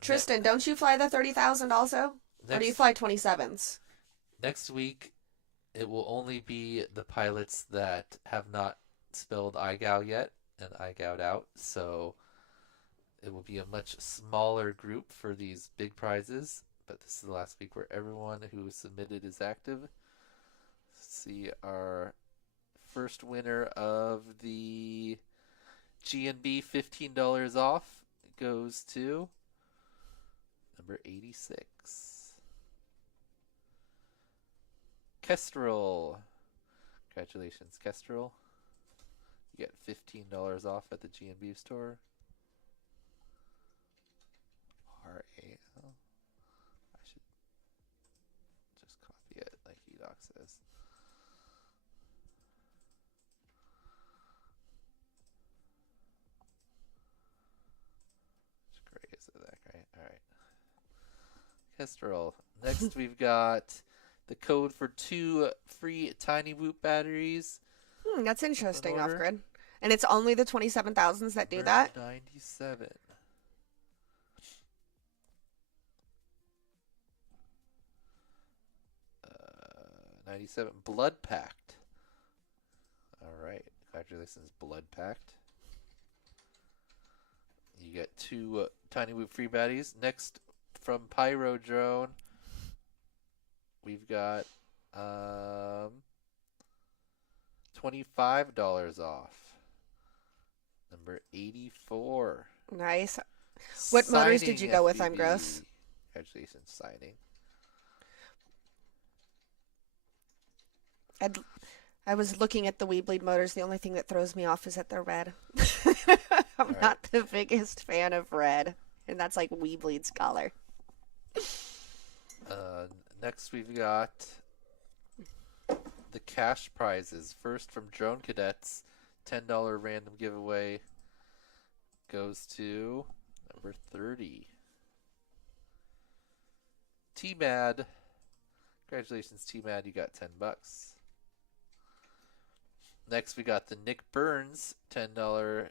Tristan, don't you fly the 30,000 also? Or do you fly 27s? Next week, it will only be the pilots that have not spelled IGOW yet and IGOW'd out. So it will be a much smaller group for these big prizes. But this is the last week where everyone who submitted is active. Let's see, our first winner of the G&B $15 off goes to number 86. Kestrel. Congratulations, Kestrel. You get $15 off at the G&B store. RAL. I should just copy it like EDOC says. It's great, is that right? Alright. Kestrel. Next we've got the code for 2 free Tiny Whoop batteries. That's interesting, order. off-grid. And it's only the 27,000s that do Number that? 97. 97. Blood Pact. Alright. Congratulations, Blood Pact. You get 2 Tiny Whoop free baddies. Next, from Pyro Drone, we've got $25 off. Number 84. Nice. What motors did you Signing go with? I'm FPV. gross. Congratulations, signing. I was looking at the Weebleed motors. The only thing that throws me off is that they're red. I'm Right. not the biggest fan of red, and that's like Weebleed's color. Next, we've got the cash prizes. First, from Drone Cadets, $10 random giveaway goes to number 30. T-Mad. Congratulations, T-Mad. You got $10. Next, we got the Nick Burns $10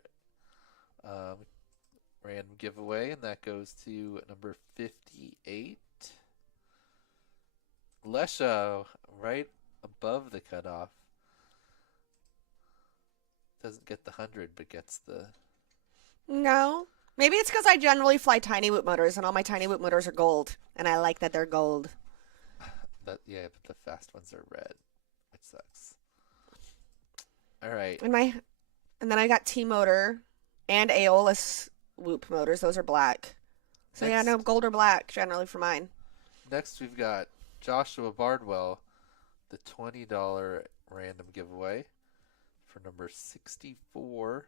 random giveaway, and that goes to number 58. Lesha, right above the cutoff. Doesn't get the 100, but gets the... No. Maybe it's because I generally fly tiny whoop motors, and all my tiny whoop motors are gold, and I like that they're gold. Yeah, but the fast ones are red, which sucks. All right. And then I got T-motor and Aeolus whoop motors. Those are black. So yeah, no, gold or black generally for mine. Next, we've got Joshua Bardwell, the $20 random giveaway for number 64.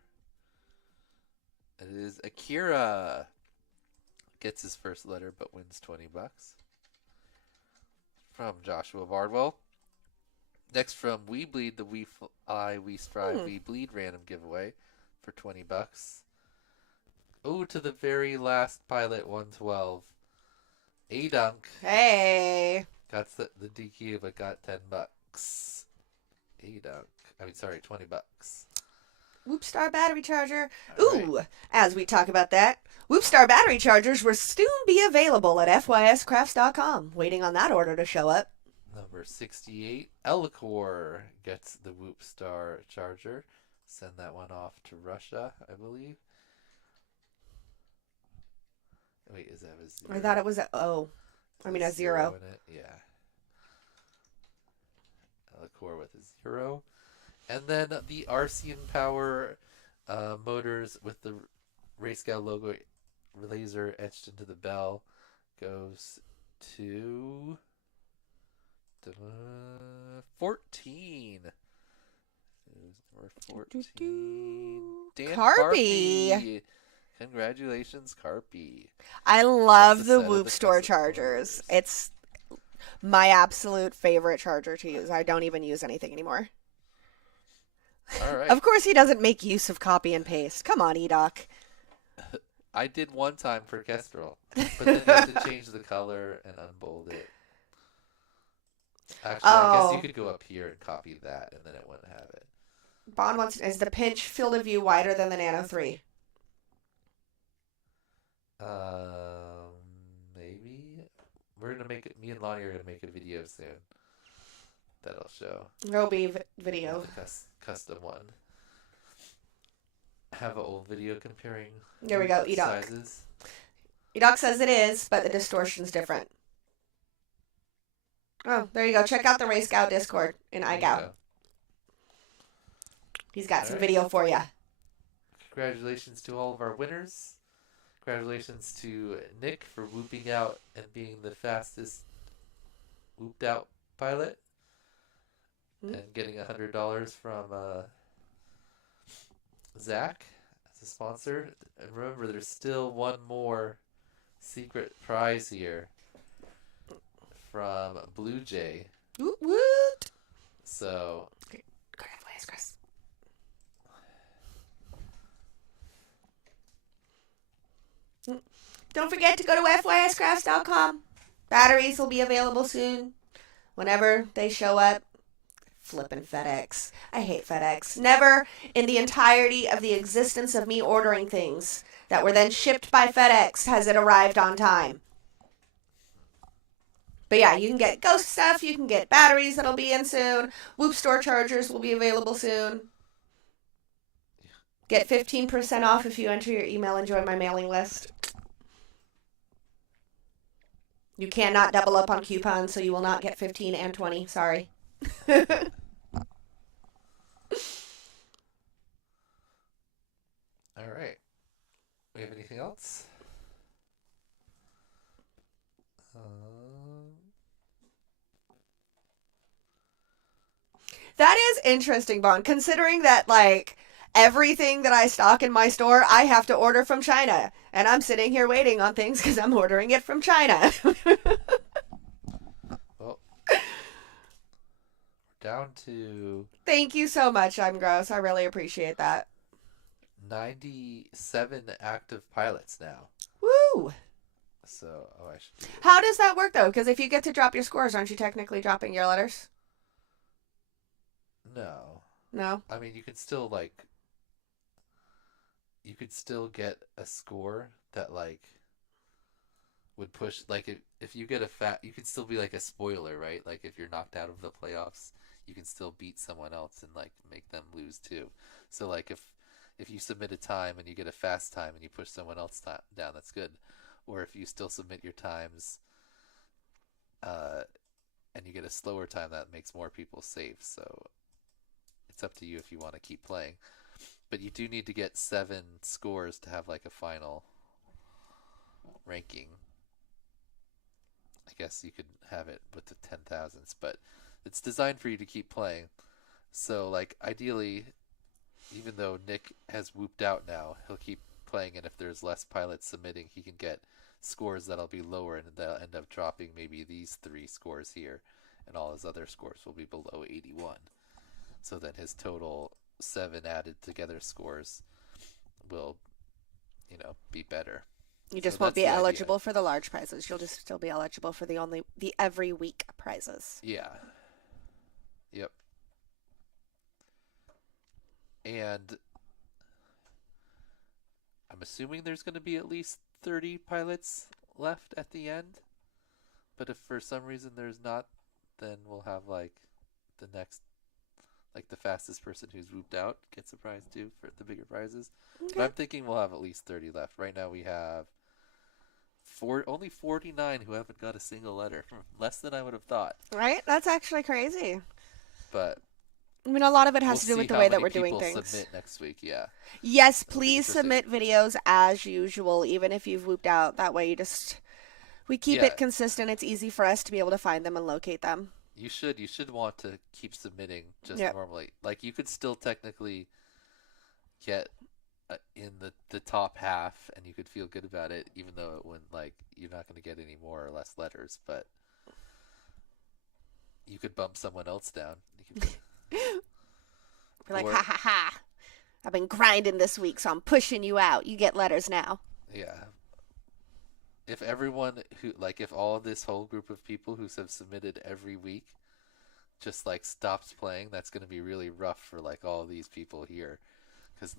It is Akira. Gets his first letter but wins $20 from Joshua Bardwell. Next, from We Bleed, the We Fly, We Strive, We Bleed random giveaway for $20. Oh, to the very last pilot, 112. A-Dunk. Hey. Got the DQ, but got $10. A-Dunk. I mean, sorry, $20. Whoopstar battery charger. All Ooh, as we talk about that, Whoopstar battery chargers will soon be available at fyscrafts.com. Waiting on that order to show up. Number 68, Elcor gets the Whoopstar charger. Send that one off to Russia, I believe. Wait, is that a zero? I thought it was a a zero. In it? Yeah. Elcor with a 0. And then the Arcean Power motors with the RaceGOW logo laser etched into the bell goes to 14. Number 14. Dan Carpy. Congratulations, Carpy. I love That's the set of Whoop Store custom chargers. motors. It's my absolute favorite charger to use. I don't even use anything anymore. All right. Of course, he doesn't make use of copy and paste. Come on, Edoc. I did one time for Kestrel, but then you have to change the color and unbold it. Actually, I guess you could go up here and copy that, and then it wouldn't have it. Bond wants is the pinch field of view wider than the Nano 3? Maybe. We're gonna make it. Me and Lonnie are gonna make a video soon. That'll show. There'll be video. The custom one. Have an old video comparing. There we go, Edoc. Sizes. Edoc says it is, but the distortion's different. Oh, there you go. Check out the RaceGOW Discord in There you iGOW. go. He's got some Alright. video for you. Congratulations to all of our winners. Congratulations to Nick for whooping out and being the fastest whooped out pilot. Mm. And getting $100 from Zach as a sponsor. And remember, there's still one more secret prize here from Blue Jay. Woot woot. So Go to FYS, Chris. Don't forget to go to fyscrafts.com. Batteries will be available soon. Whenever they show up. Flippin' FedEx. I hate FedEx. Never in the entirety of the existence of me ordering things that were then shipped by FedEx has it arrived on time. But yeah, you can get ghost stuff. You can get batteries that'll be in soon. Whoop Store chargers will be available soon. Get 15% off if you enter your email and join my mailing list. You cannot double up on coupons, so you will not get 15 and 20. Sorry. anything else? That is interesting, Bond, considering that, like, everything that I stock in my store, I have to order from China. And I'm sitting here waiting on things because I'm ordering it from China. Well, we're down to Thank you so much, I'm Gross. I really appreciate that. 97 active pilots now. Woo! So, I should do How does that work, though? Because if you get to drop your scores, aren't you technically dropping your letters? No. No? I mean, you could still, like, you could still get a score that, like, would push, like, if you get you could still be, like, a spoiler, right? Like, if you're knocked out of the playoffs, you can still beat someone else and, like, make them lose, too. So, like, if you submit a time and you get a fast time and you push someone else down, that's good. Or if you still submit your times and you get a slower time, that makes more people safe. So it's up to you if you want to keep playing. But you do need to get 7 scores to have, like, a final ranking. I guess you could have it with the 10,000s, but it's designed for you to keep playing. So, like, ideally, even though Nick has whooped out now, he'll keep playing, and if there's less pilots submitting, he can get scores that'll be lower, and that'll end up dropping maybe these 3 scores here, and all his other scores will be below 81. So then his total 7 added together scores will, be better. You just So won't that's be the idea. eligible for the large prizes. You'll just still be eligible for the every week prizes. Yeah. Yep. And I'm assuming there's going to be at least 30 pilots left at the end. But if for some reason there's not, then we'll have, like, the next, like, the fastest person who's whooped out gets a prize too for the bigger prizes. Okay. But I'm thinking we'll have at least 30 left. Right now we have only 49 who haven't got a single letter. Less than I would have thought. Right? That's actually crazy. But I mean, a lot of it has we'll to do with see the how way that many we're doing people things. submit next week, yeah. Yes, It'll be please interesting. submit videos as usual, even if you've whooped out. That way we keep Yeah. it consistent. It's easy for us to be able to find them and locate them. You should want to keep submitting just Yep. normally. Like, you could still technically get in the top half, and you could feel good about it, even though it wouldn't, like, you're not going to get any more or less letters. But you could bump someone else down. You could, Be like, Or- ha ha ha. I've been grinding this week, so I'm pushing you out. You get letters now. yeah. If everyone if all this whole group of people who have submitted every week just, like, stops playing, that's going to be really rough for, like, all these people here. Because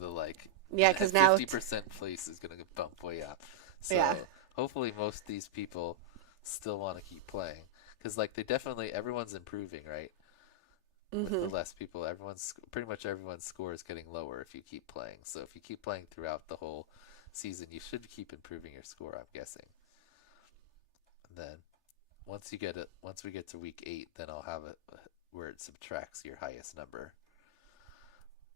Yeah, because now 50% place is going to bump way up. So Yeah. hopefully most of these people still want to keep playing. Because, like, everyone's improving, right? With the less people, pretty much everyone's score is getting lower if you keep playing. So if you keep playing throughout the whole season, you should keep improving your score, I'm guessing. And then once we get to week 8, then I'll have it where it subtracts your highest number.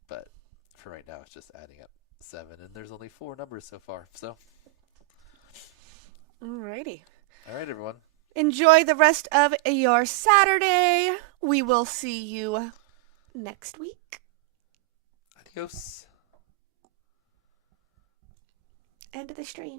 But for right now, it's just adding up 7, and there's only 4 numbers so far. So, Alrighty. all right, everyone. Enjoy the rest of your Saturday. We will see you next week. Adios. End of the stream.